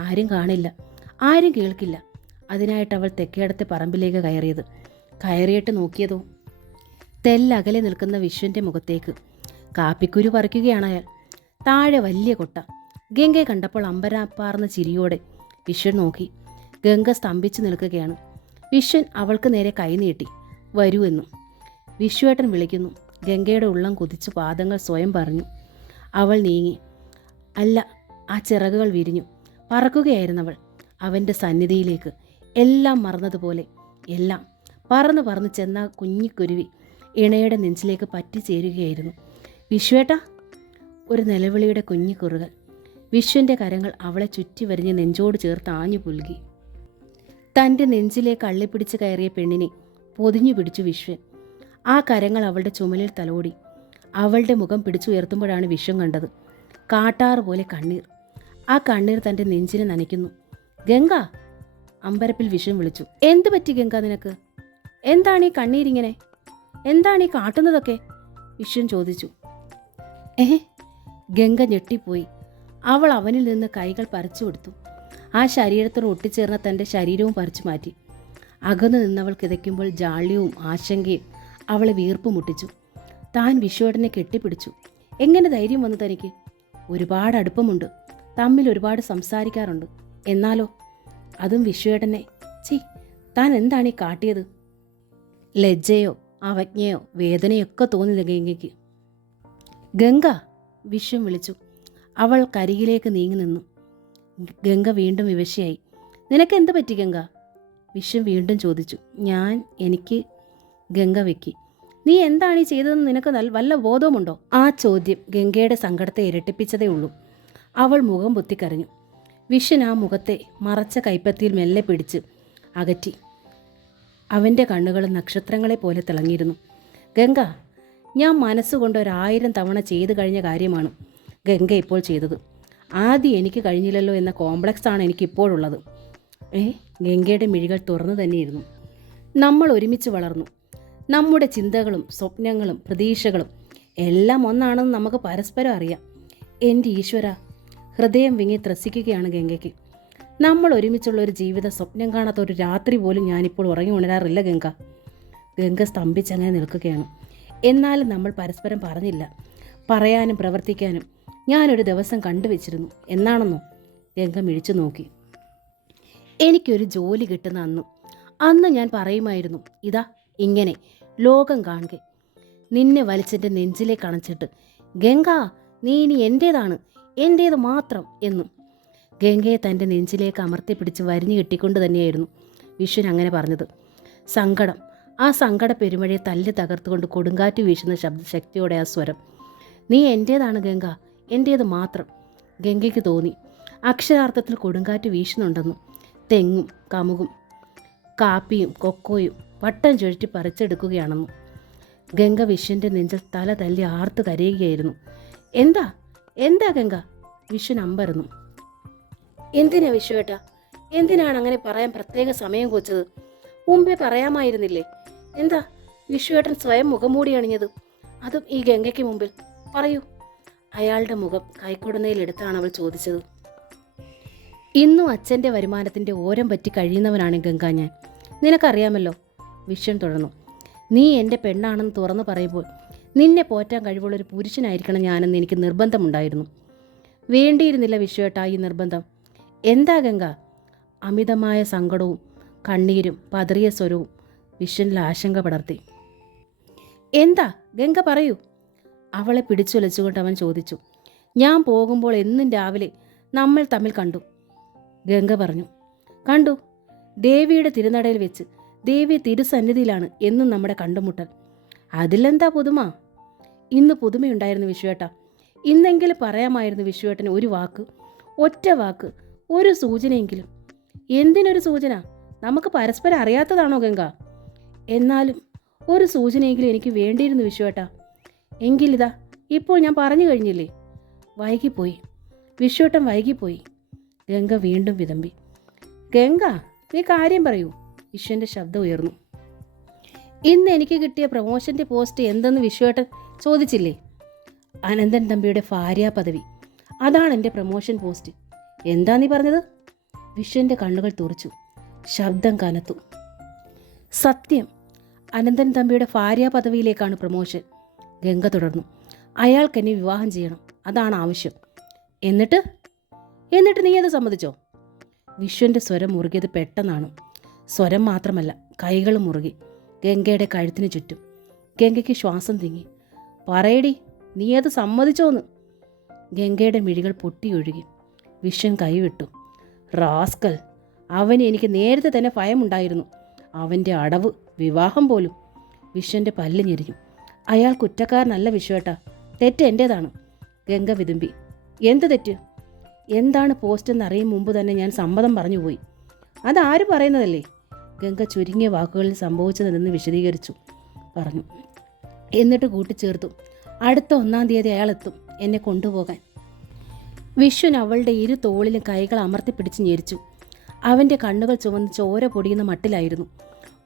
ആരും കാണില്ല, ആരും കേൾക്കില്ല. അതിനായിട്ട് അവൾ തെക്കേടത്തെ പറമ്പിലേക്ക് കയറിയത്. കയറിയിട്ട് നോക്കിയതോ, തെല്ലകലെ നിൽക്കുന്ന വിശ്വൻ്റെ മുഖത്തേക്ക്. കാപ്പിക്കുരു പറിക്കുകയാണ് അയാൾ. താഴെ വലിയ കൊട്ട. ഗംഗയെ കണ്ടപ്പോൾ അമ്പരപ്പാർന്ന ചിരിയോടെ വിശ്വൻ നോക്കി. ഗംഗ സ്തംഭിച്ചു നിൽക്കുകയാണ്. വിശ്വൻ അവൾക്ക് നേരെ കൈ നീട്ടി. വരൂ എന്നു വിശ്വേട്ടൻ വിളിക്കുന്നു. ഗംഗയുടെ ഉള്ളം കുതിച്ചു പാദങ്ങൾ സ്വയം പറഞ്ഞു. അവൾ നീങ്ങി. അല്ല, ആ ചിറകുകൾ വിരിഞ്ഞു പറക്കുകയായിരുന്നവൾ അവൻ്റെ സന്നിധിയിലേക്ക്. എല്ലാം മറന്നതുപോലെ, എല്ലാം പറന്ന് പറന്ന് ചെന്ന കുഞ്ഞിക്കുരുവി ഇണയുടെ നെഞ്ചിലേക്ക് പറ്റിച്ചേരുകയായിരുന്നു. വിശ്വേട്ട, ഒരു നിലവിളിയുടെ കുഞ്ഞിക്കുറുകൾ. വിശ്വൻ്റെ കരങ്ങൾ അവളെ ചുറ്റി വരിഞ്ഞ് നെഞ്ചോട് ചേർത്ത് ആഞ്ഞു പുൽകി. തൻ്റെ നെഞ്ചിലേക്ക് അള്ളിപ്പിടിച്ച് കയറിയ പെണ്ണിനെ പൊതിഞ്ഞു പിടിച്ചു വിശ്വൻ. ആ കരങ്ങൾ അവളുടെ ചുമലിൽ തലോടി. അവളുടെ മുഖം പിടിച്ചുയർത്തുമ്പോഴാണ് വിശ്വം കണ്ടത്. കാട്ടാറ് പോലെ കണ്ണീർ. ആ കണ്ണീർ തൻ്റെ നെഞ്ചിനെ നനയ്ക്കുന്നു. ഗംഗ, അമ്പരപ്പിൽ വിശ്വം വിളിച്ചു. എന്തു പറ്റി ഗംഗ നിനക്ക്? എന്താണ് ഈ കണ്ണീരിങ്ങനെ? എന്താണ് ഈ കാട്ടുന്നതൊക്കെ? വിശ്വൻ ചോദിച്ചു. ഗംഗ ഞെട്ടിപ്പോയി. അവൾ അവനിൽ നിന്ന് കൈകൾ പറിച്ചു കൊടുത്തു. ആ ശരീരത്തോട് ഒട്ടിച്ചേർന്ന തൻ്റെ ശരീരവും പറിച്ചു മാറ്റി. അകന്നു നിന്നവൾ കിതയ്ക്കുമ്പോൾ ജാള്യവും ആശങ്കയും അവളെ വീർപ്പ് മുട്ടിച്ചു. താൻ വിശ്വേട്ടനെ കെട്ടിപ്പിടിച്ചു. എങ്ങനെ ധൈര്യം വന്നു തനിക്ക്? ഒരുപാട് അടുപ്പമുണ്ട്, തമ്മിൽ ഒരുപാട് സംസാരിക്കാറുണ്ട്. എന്നാലോ അതും വിശ്വേട്ടനെ. താൻ എന്താണ് ഈ കാട്ടിയത്? ലജ്ജയോ അവജ്ഞയോ വേദനയൊക്കെ തോന്നി ഗംഗയ്ക്ക്. ഗംഗ, വിശ്വം വിളിച്ചു. അവൾ കരികിലേക്ക് നീങ്ങി നിന്നു. ഗംഗ വീണ്ടും വിവശയായി. നിനക്ക് എന്ത് പറ്റി ഗംഗ? വിശ്വം വീണ്ടും ചോദിച്ചു. എനിക്ക് ഗംഗ വെക്കി. നീ എന്താണ് ഈ ചെയ്തതെന്ന് നിനക്ക് വല്ല ബോധവുമുണ്ടോ? ആ ചോദ്യം ഗംഗയുടെ സങ്കടത്തെ ഇരട്ടിപ്പിച്ചതേ ഉള്ളൂ. അവൾ മുഖം പൊത്തിക്കരഞ്ഞു. വിശ്വൻ ആ മുഖത്തെ മറച്ച കൈപ്പത്തിയിൽ മെല്ലെ പിടിച്ച് അകറ്റി. അവൻ്റെ കണ്ണുകൾ നക്ഷത്രങ്ങളെ പോലെ തിളങ്ങിയിരുന്നു. ഗംഗ, ഞാൻ മനസ്സുകൊണ്ട് 1000 തവണ ചെയ്തു കഴിഞ്ഞ കാര്യമാണ് ഗംഗ ഇപ്പോൾ ചെയ്തത്. ആദ്യം എനിക്ക് കഴിഞ്ഞില്ലല്ലോ എന്ന കോംപ്ലക്സാണ് എനിക്കിപ്പോഴുള്ളത്. ഗംഗയുടെ മിഴികൾ തുറന്നു തന്നെയിരുന്നു. നമ്മൾ ഒരുമിച്ച് വളർന്നു. നമ്മുടെ ചിന്തകളും സ്വപ്നങ്ങളും പ്രതീക്ഷകളും എല്ലാം ഒന്നാണെന്ന് നമുക്ക് പരസ്പരം അറിയാം. എൻ്റെ ഈശ്വര, ഹൃദയം വിങ്ങി ത്രസിക്കുകയാണ് ഗംഗയ്ക്ക്. നമ്മൾ ഒരുമിച്ചുള്ള ഒരു ജീവിതം സ്വപ്നം കാണാത്ത ഒരു രാത്രി പോലും ഞാനിപ്പോൾ ഉറങ്ങി ഉണരാറില്ല ഗംഗ. ഗംഗ സ്തംഭിച്ചങ്ങനെ നിൽക്കുകയാണ്. എന്നാലും നമ്മൾ പരസ്പരം പറഞ്ഞില്ല. പറയാനും പ്രവർത്തിക്കാനും ഞാനൊരു ദിവസം കണ്ടുവച്ചിരുന്നു. എന്നാണെന്നോ? ഗംഗ മിഴിച്ചു നോക്കി. എനിക്കൊരു ജോലി കിട്ടുന്ന അന്ന് ഞാൻ പറയുമായിരുന്നു, ഇതാ ഇങ്ങനെ ലോകം കാണുക. നിന്നെ വലിച്ചെൻ്റെ നെഞ്ചിലേക്ക് അണച്ചിട്ട്, ഗംഗ നീ ഇനി എൻ്റേതാണ്, എൻ്റേത് മാത്രം എന്നും. ഗംഗയെ തൻ്റെ നെഞ്ചിലേക്ക് അമർത്തിപ്പിടിച്ച് വരിഞ്ഞു കെട്ടിക്കൊണ്ട് തന്നെയായിരുന്നു വിശ്വൻ അങ്ങനെ പറഞ്ഞത്. സങ്കടം, ആ സങ്കട പെരുമഴയെ തല്ലി തകർത്തുകൊണ്ട് കൊടുങ്കാറ്റ് വീശുന്ന ശബ്ദശക്തിയോടെ ആ സ്വരം. നീ എൻ്റേതാണ് ഗംഗ, എൻ്റേത് മാത്രം. ഗംഗയ്ക്ക് തോന്നി അക്ഷരാർത്ഥത്തിൽ കൊടുങ്കാറ്റ് വീശുന്നുണ്ടെന്നും. തെങ്ങും കമുകും കാപ്പിയും കൊക്കോയും വട്ടം ചുഴറ്റി പറിച്ചെടുക്കുകയാണെന്നും. ഗംഗ വിശ്വൻ്റെ നെഞ്ചിൽ തല തല്ലി ആർത്ത് കരയുകയായിരുന്നു. എന്താ എന്താ ഗംഗ? വിശ്വൻ അമ്പരന്നു. എന്തിനാ വിശ്വേട്ടാ, എന്തിനാണ് അങ്ങനെ പറയാൻ പ്രത്യേക സമയം കൊച്ചത്? മുമ്പേ പറയാമായിരുന്നില്ലേ? എന്താ വിശ്വേട്ടൻ സ്വയം മുഖംമൂടി അണിഞ്ഞത്, അതും ഈ ഗംഗയ്ക്ക് മുമ്പിൽ? പറയൂ. അയാളുടെ മുഖം കൈക്കൊടുന്നതിലെടുത്താണ് അവൾ ചോദിച്ചത്. ഇന്നും അച്ഛൻ്റെ വരുമാനത്തിൻ്റെ ഓരം പറ്റി കഴിയുന്നവനാണ് ഗംഗ ഞാൻ, നിനക്കറിയാമല്ലോ. വിശ്വൻ തുടർന്നു. നീ എൻ്റെ പെണ്ണാണെന്ന് തുറന്നു പറയുമ്പോൾ നിന്നെ പോറ്റാൻ കഴിവുള്ളൊരു പുരുഷനായിരിക്കണം ഞാനെന്ന് എനിക്ക് നിർബന്ധമുണ്ടായിരുന്നു. വേണ്ടിയിരുന്നില്ല വിശ്വേട്ടാ ഈ നിർബന്ധം. എന്താ ഗംഗ? അമിതമായ സങ്കടവും കണ്ണീരും പതറിയ സ്വരവും വിശ്വനിൽ ആശങ്ക പടർത്തി. എന്താ ഗംഗ പറയൂ. അവളെ പിടിച്ചുലച്ചുകൊണ്ട് അവൻ ചോദിച്ചു. ഞാൻ പോകുമ്പോൾ എന്നും രാവിലെ നമ്മൾ തമ്മിൽ കണ്ടു. ഗംഗ പറഞ്ഞു. കണ്ടു. ദേവിയുടെ തിരുനടയിൽ വെച്ച്, ദേവി തിരുസന്നിധിയിലാണ് എന്നും നമ്മുടെ കണ്ടുമുട്ടൽ. അതിലെന്താ പുതുമ? ഇന്ന് പുതുമയുണ്ടായിരുന്നു വിശ്വേട്ട. ഇന്നെങ്കിലും പറയാമായിരുന്നു വിശ്വേട്ടന് ഒരു വാക്ക്, ഒറ്റ വാക്ക്, ഒരു സൂചനയെങ്കിലും. എന്തിനൊരു സൂചന? നമുക്ക് പരസ്പരം അറിയാത്തതാണോ ഗംഗ? എന്നാലും ഒരു സൂചനയെങ്കിലും എനിക്ക് വേണ്ടിയിരുന്നു വിശ്വേട്ട. എങ്കിലിതാ ഇപ്പോൾ ഞാൻ പറഞ്ഞു കഴിഞ്ഞില്ലേ. വൈകിപ്പോയി വിശ്വേട്ടൻ, വൈകിപ്പോയി. ഗംഗ വീണ്ടും വിതമ്പി. ഗംഗ നീ കാര്യം പറയൂ. വിശ്വൻ്റെ ശബ്ദം ഉയർന്നു. ഇന്ന് എനിക്ക് കിട്ടിയ പ്രൊമോഷൻ്റെ പോസ്റ്റ് എന്തെന്ന് വിശ്വേട്ടൻ ചോദിച്ചില്ലേ? അനന്തൻ തമ്പിയുടെ ഭാര്യ പദവി, അതാണ് എൻ്റെ പ്രൊമോഷൻ പോസ്റ്റ്. എന്താ നീ പറഞ്ഞത്? വിശ്വൻ്റെ കണ്ണുകൾ തുറച്ചു, ശബ്ദം കനത്തു. സത്യം, അനന്തൻ തമ്പിയുടെ ഭാര്യ പദവിയിലേക്കാണ് പ്രൊമോഷൻ. ഗംഗ തുടർന്നു. അയാൾക്ക് എന്നെ വിവാഹം ചെയ്യണം, അതാണ് ആവശ്യം. എന്നിട്ട് നീ അത് സമ്മതിച്ചോ? വിശ്വൻ്റെ സ്വരം മുറുകിയത് പെട്ടെന്നാണ്. സ്വരം മാത്രമല്ല, കൈകളും മുറുകി ഗംഗയുടെ കഴുത്തിന് ചുറ്റും. ഗംഗയ്ക്ക് ശ്വാസം തിങ്ങി. പറയടി, നീ അത് സമ്മതിച്ചോന്ന്. ഗംഗയുടെ മിഴികൾ പൊട്ടിയൊഴുകി. വിശ്വൻ കൈവിട്ടു. റാസ്കൽ, അവന് എനിക്ക് നേരത്തെ തന്നെ ഭയമുണ്ടായിരുന്നു. അവൻ്റെ അടവ്, വിവാഹം പോലും. വിശ്വൻ്റെ പല്ല് ഞെരിഞ്ഞു. അയാൾ കുറ്റക്കാരനല്ല വിശ്വേട്ടാ, തെറ്റ് എൻ്റേതാണ്. ഗംഗ വിതുമ്പി. എന്ത് തെറ്റ്? എന്താണ് പോസ്റ്റ് എന്നറിയും മുമ്പ് തന്നെ ഞാൻ സമ്മതം പറഞ്ഞുപോയി. അതാര് പറയുന്നതല്ലേ? ഗംഗ ചുരുങ്ങിയ വാക്കുകളിൽ സംഭവിച്ചതെന്ന് വിശദീകരിച്ചു പറഞ്ഞു. എന്നിട്ട് കൂട്ടിച്ചേർത്തു, അടുത്ത 1-ാം തീയതി അയാൾ എത്തും എന്നെ കൊണ്ടുപോകാൻ. വിശ്വൻ അവളുടെ ഇരു തോളിലും കൈകൾ അമർത്തിപ്പിടിച്ച് ഞെരിച്ചു. അവൻ്റെ കണ്ണുകൾ ചുവന്ന് ചോര പൊടിയുന്ന മട്ടിലായിരുന്നു.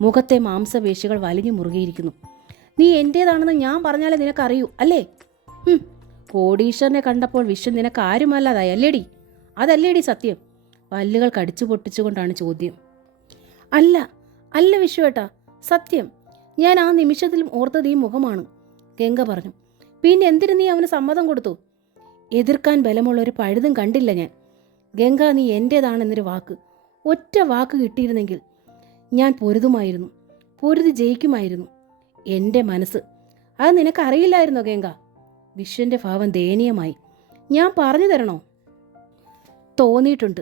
മുഖത്തെ മാംസപേശികൾ വലിഞ്ഞു മുറുകിയിരിക്കുന്നു. നീ എൻ്റേതാണെന്ന് ഞാൻ പറഞ്ഞാലേ നിനക്കറിയൂ അല്ലേ? കോടീശ്വരനെ കണ്ടപ്പോൾ വിശ്വൻ നിനക്ക് ആരുമല്ലാതായി അല്ലേടി? അതല്ലേടി സത്യം? പല്ലുകൾ കടിച്ചു പൊട്ടിച്ചുകൊണ്ടാണ് ചോദ്യം. അല്ല അല്ല വിശ്വേട്ടാ, സത്യം. ഞാൻ ആ നിമിഷത്തിലും ഓർത്തത് ഈ മുഖമാണ്. ഗംഗ പറഞ്ഞു. പിന്നെ എന്തിനു നീ അവന് സമ്മതം കൊടുത്തു? എതിർക്കാൻ ബലമുള്ള ഒരു പഴുതും കണ്ടില്ല ഞാൻ. ഗംഗ, നീ എൻ്റേതാണെന്നൊരു വാക്ക്, ഒറ്റ വാക്ക് കിട്ടിയിരുന്നെങ്കിൽ ഞാൻ പൊരുതുമായിരുന്നു, പൊരുതി ജയിക്കുമായിരുന്നു. എൻ്റെ മനസ്സ്, അത് നിനക്കറിയില്ലായിരുന്നോ ഗംഗ? വിശ്വൻ്റെ ഭാവം ദയനീയമായി. ഞാൻ പറഞ്ഞു തരണോ? തോന്നിയിട്ടുണ്ട്.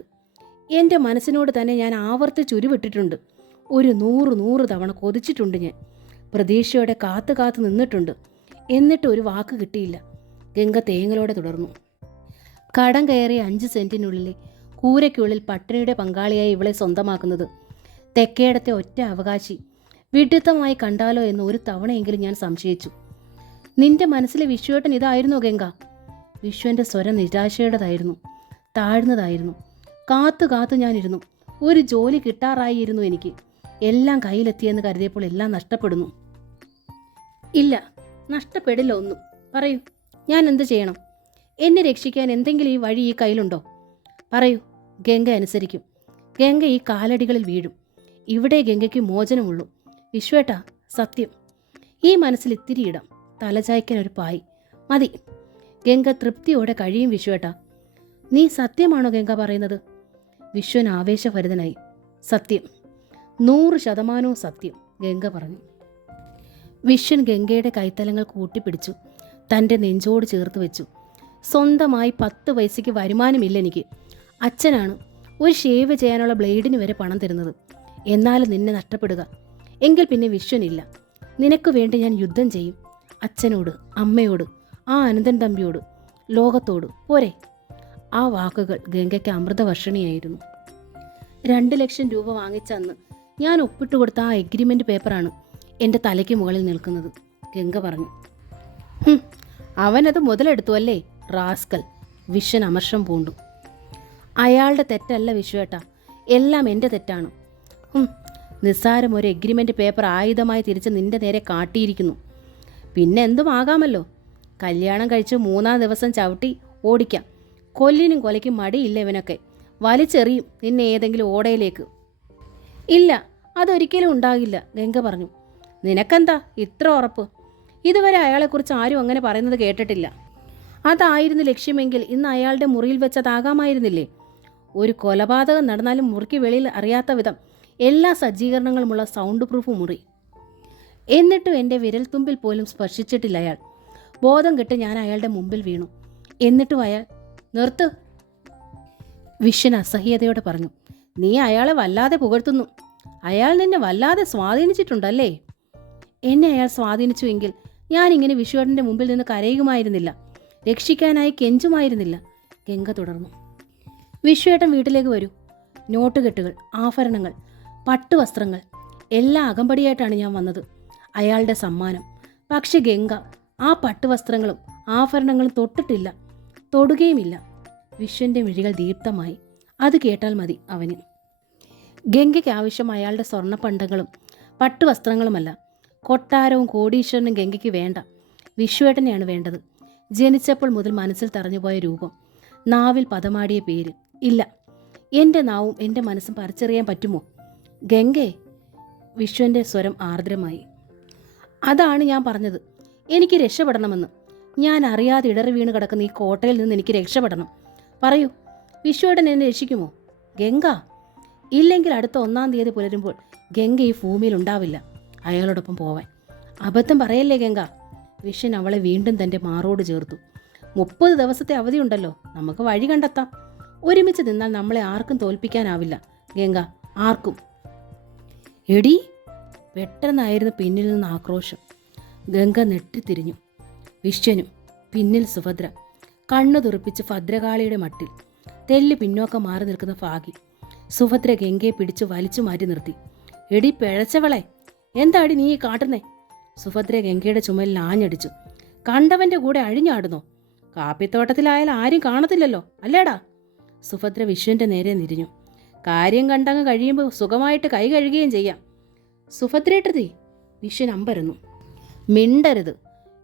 എൻ്റെ മനസ്സിനോട് തന്നെ ഞാൻ ആവർത്തിച്ചുരുവിട്ടിട്ടുണ്ട്. ഒരു 100 തവണ കൊതിച്ചിട്ടുണ്ട് ഞാൻ. പ്രതീക്ഷയോടെ കാത്തു നിന്നിട്ടുണ്ട്. എന്നിട്ട് ഒരു വാക്ക് കിട്ടിയില്ല. ഗംഗ തേങ്ങലോടെ തുടർന്നു. കടം കയറിയ 5 സെൻറ്റിനുള്ളിലെ കൂരയ്ക്കുള്ളിൽ പട്ടിണിയുടെ പങ്കാളിയായി ഇവളെ സ്വന്തമാക്കുന്നത് തെക്കേടത്തെ ഒറ്റ അവകാശി വിഡിത്തമായി കണ്ടാലോ എന്ന് ഒരു തവണയെങ്കിലും ഞാൻ സംശയിച്ചു. നിന്റെ മനസ്സിലെ വിശ്വേട്ടൻ ഇതായിരുന്നോ ഗംഗ? വിശ്വൻ്റെ സ്വരം നിരാശയുടേതായിരുന്നു, താഴ്ന്നതായിരുന്നു. കാത്തു ഞാനിരുന്നു. ഒരു ജോലി കിട്ടാറായിരുന്നു എനിക്ക്. എല്ലാം കയ്യിലെത്തിയെന്ന് കരുതിയപ്പോൾ എല്ലാം നഷ്ടപ്പെടുന്നു. ഇല്ല, നഷ്ടപ്പെടില്ല ഒന്നും. പറയൂ, ഞാൻ എന്ത് ചെയ്യണം? എന്നെ രക്ഷിക്കാൻ എന്തെങ്കിലും ഈ വഴി ഈ കയ്യിലുണ്ടോ? പറയൂ. ഗംഗ അനുസരിക്കും. ഗംഗ ഈ കാലടികളിൽ വീഴും. ഇവിടെ ഗംഗയ്ക്ക് മോചനമുള്ളൂ. വിശ്വേട്ടാ, സത്യം. ഈ മനസ്സിൽ ഇത്തിരി ഇടം, തലചായ്ക്കാൻ ഒരു പായ് മതി. ഗംഗ തൃപ്തിയോടെ കഴിയും വിശ്വേട്ടാ. നീ സത്യമാണോ ഗംഗ പറയുന്നത്? വിശ്വൻ ആവേശഭരിതനായി. സത്യം, 100% സത്യം, ഗംഗ പറഞ്ഞു. വിശ്വൻ ഗംഗയുടെ കൈത്തലങ്ങൾ കൂട്ടിപ്പിടിച്ചു തൻ്റെ നെഞ്ചോട് ചേർത്ത് വെച്ചു. സ്വന്തമായി 10 പൈസയ്ക്ക് വരുമാനമില്ല എനിക്ക്. അച്ഛനാണ് ഒരു ഷേവ് ചെയ്യാനുള്ള ബ്ലേഡിന് വരെ പണം തരുന്നത്. എന്നാലും നിന്നെ നഷ്ടപ്പെടുക എങ്കിൽ പിന്നെ വിശ്വനില്ല. നിനക്ക് വേണ്ടി ഞാൻ യുദ്ധം ചെയ്യും. അച്ഛനോട്, അമ്മയോട്, ആ അനന്തൻ തമ്പിയോട്, ലോകത്തോട്. പോരെ? ആ വാക്കുകൾ ഗംഗയ്ക്ക് അമൃതവർഷിണിയായിരുന്നു. 2 ലക്ഷം രൂപ വാങ്ങിച്ച അന്ന് ഞാൻ ഒപ്പിട്ട് കൊടുത്ത ആ എഗ്രിമെൻ്റ് പേപ്പറാണ് എൻ്റെ തലയ്ക്ക് മുകളിൽ നിൽക്കുന്നത്, ഗംഗ പറഞ്ഞു. അവനത് മുതലെടുത്തു അല്ലേ റാസ്കൽ, വിശ്വൻ അമർഷം പൂണ്ടു. അയാളുടെ തെറ്റല്ല വിശ്വേട്ട, എല്ലാം എൻ്റെ തെറ്റാണ്. നിസ്സാരം ഒരു എഗ്രിമെൻ്റ് പേപ്പർ ആയുധമായി തിരിച്ച് നിന്റെ നേരെ കാട്ടിയിരിക്കുന്നു. പിന്നെ എന്തും ആകാമല്ലോ. കല്യാണം കഴിച്ച് 3-ാം ദിവസം ചവിട്ടി ഓടിക്കാം. കൊല്ലിനും കൊലയ്ക്കും മടിയില്ല ഇവനൊക്കെ. വലിച്ചെറിയും നിന്നെ ഏതെങ്കിലും ഓടയിലേക്ക്. ഇല്ല, അതൊരിക്കലും ഉണ്ടാകില്ല, ഗംഗ പറഞ്ഞു. നിനക്കെന്താ ഇത്ര ഉറപ്പ്? ഇതുവരെ അയാളെക്കുറിച്ച് ആരും അങ്ങനെ പറയുന്നത് കേട്ടിട്ടില്ല. അതായിരുന്നു ലക്ഷ്യമെങ്കിൽ ഇന്ന് അയാളുടെ മുറിയിൽ വെച്ചതാകാമായിരുന്നില്ലേ? ഒരു കൊലപാതകം നടന്നാലും മുറിക്ക് വെളിയിൽ അറിയാത്ത വിധം എല്ലാ സജ്ജീകരണങ്ങളുമുള്ള സൗണ്ട് പ്രൂഫ് മുറി. എന്നിട്ടും എൻ്റെ വിരൽത്തുമ്പിൽ പോലും സ്പർശിച്ചിട്ടില്ല അയാൾ. ബോധം കെട്ട് ഞാൻ അയാളുടെ മുമ്പിൽ വീണു. എന്നിട്ടും അയാൾ... നിർത്ത്, വിശ്വൻ അസഹ്യതയോടെ പറഞ്ഞു. നീ അയാളെ വല്ലാതെ പുകഴ്ത്തുന്നു. അയാൾ നിന്നെ വല്ലാതെ സ്വാധീനിച്ചിട്ടുണ്ടല്ലേ? എന്നെ അയാൾ സ്വാധീനിച്ചുവെങ്കിൽ ഞാനിങ്ങനെ വിശ്വേട്ടൻ്റെ മുമ്പിൽ നിന്ന് കരയുമായിരുന്നില്ല, രക്ഷിക്കാനായി കെഞ്ചുമായിരുന്നില്ല, ഗംഗ തുടർന്നു. വിശ്വേട്ടൻ വീട്ടിലേക്ക് വരൂ. നോട്ടുകെട്ടുകൾ, ആഭരണങ്ങൾ, പട്ടുവസ്ത്രങ്ങൾ എല്ലാം അകമ്പടിയായിട്ടാണ് ഞാൻ വന്നത്. അയാളുടെ സമ്മാനം. പക്ഷെ ഗംഗ ആ പട്ടുവസ്ത്രങ്ങളും ആഭരണങ്ങളും തൊട്ടിട്ടില്ല, തൊടുകയുമില്ല. വിശ്വൻ്റെ മിഴികൾ ദീപ്തമായി. അത് കേട്ടാൽ മതി അവന്. ഗംഗയ്ക്ക് ആവശ്യം അയാളുടെ സ്വർണ്ണപ്പണ്ടങ്ങളും പട്ടുവസ്ത്രങ്ങളുമല്ല. കൊട്ടാരവും കോടീശ്വരനും ഗംഗയ്ക്ക് വേണ്ട. വിശ്വേട്ടനെയാണ് വേണ്ടത്. ജനിച്ചപ്പോൾ മുതൽ മനസ്സിൽ തറഞ്ഞുപോയ രൂപം, നാവിൽ പദമാടിയ പേര്. ഇല്ല, എൻ്റെ നാവും എൻ്റെ മനസ്സും പറിച്ചറിയാൻ പറ്റുമോ? ഗംഗേ, വിശ്വൻ്റെ സ്വരം ആർദ്രമായി. അതാണ് ഞാൻ പറഞ്ഞത്, എനിക്ക് രക്ഷപ്പെടണമെന്ന്. ഞാൻ അറിയാതെ ഇടറി വീണ് കിടക്കുന്ന ഈ കോട്ടയിൽ നിന്ന് എനിക്ക് രക്ഷപ്പെടണം. പറയൂ, വിശ്വേട്ടൻ എന്നെ രക്ഷിക്കുമോ? ഗംഗ. ഇല്ലെങ്കിൽ അടുത്ത 1-ാം തീയതി പുലരുമ്പോൾ ഗംഗ ഈ ഭൂമിയിൽ ഉണ്ടാവില്ല അയാളോടൊപ്പം പോവാൻ. അബദ്ധം പറയല്ലേ ഗംഗ. വിശ്വൻ അവളെ വീണ്ടും തൻ്റെ മാറോട് ചേർത്തു. 30 ദിവസത്തെ അവധിയുണ്ടല്ലോ, നമുക്ക് വഴി കണ്ടെത്താം. ഒരുമിച്ച് നിന്നാൽ നമ്മളെ ആർക്കും തോൽപ്പിക്കാനാവില്ല ഗംഗ, ആർക്കും. എടി, പെട്ടെന്നായിരുന്നു പിന്നിൽ നിന്ന് ആക്രോശം. ഗംഗ നെട്ടിത്തിരിഞ്ഞു. വിശ്വനും പിന്നിൽ സുഭദ്ര, കണ്ണു തുറപ്പിച്ച് ഭദ്രകാളിയുടെ മട്ടിൽ തെല്ല് പിന്നോക്കം മാറി നിൽക്കുന്ന ഭാഗി. സുഭദ്ര ഗംഗയെ പിടിച്ചു വലിച്ചു മാറ്റി നിർത്തി. എടി പിഴച്ചവളെ, എന്താടി നീ കാട്ടുന്നേ? സുഭദ്ര ഗംഗയുടെ ചുമലിൽ ആഞ്ഞടിച്ചു. കണ്ടവൻ്റെ കൂടെ അഴിഞ്ഞാടുന്നോ? കാപ്പിത്തോട്ടത്തിലായാൽ ആരും കാണത്തില്ലല്ലോ അല്ലേടാ? സുഭദ്ര വിശ്വൻ്റെ നേരെ നിരിഞ്ഞു. കാര്യം കണ്ടങ്ങ് കഴിയുമ്പോൾ സുഖമായിട്ട് കൈ കഴുകുകയും ചെയ്യാം. സുഭദ്രേട്ടതി, വിശ്വൻ അമ്പരന്നു. മിണ്ടരുത്.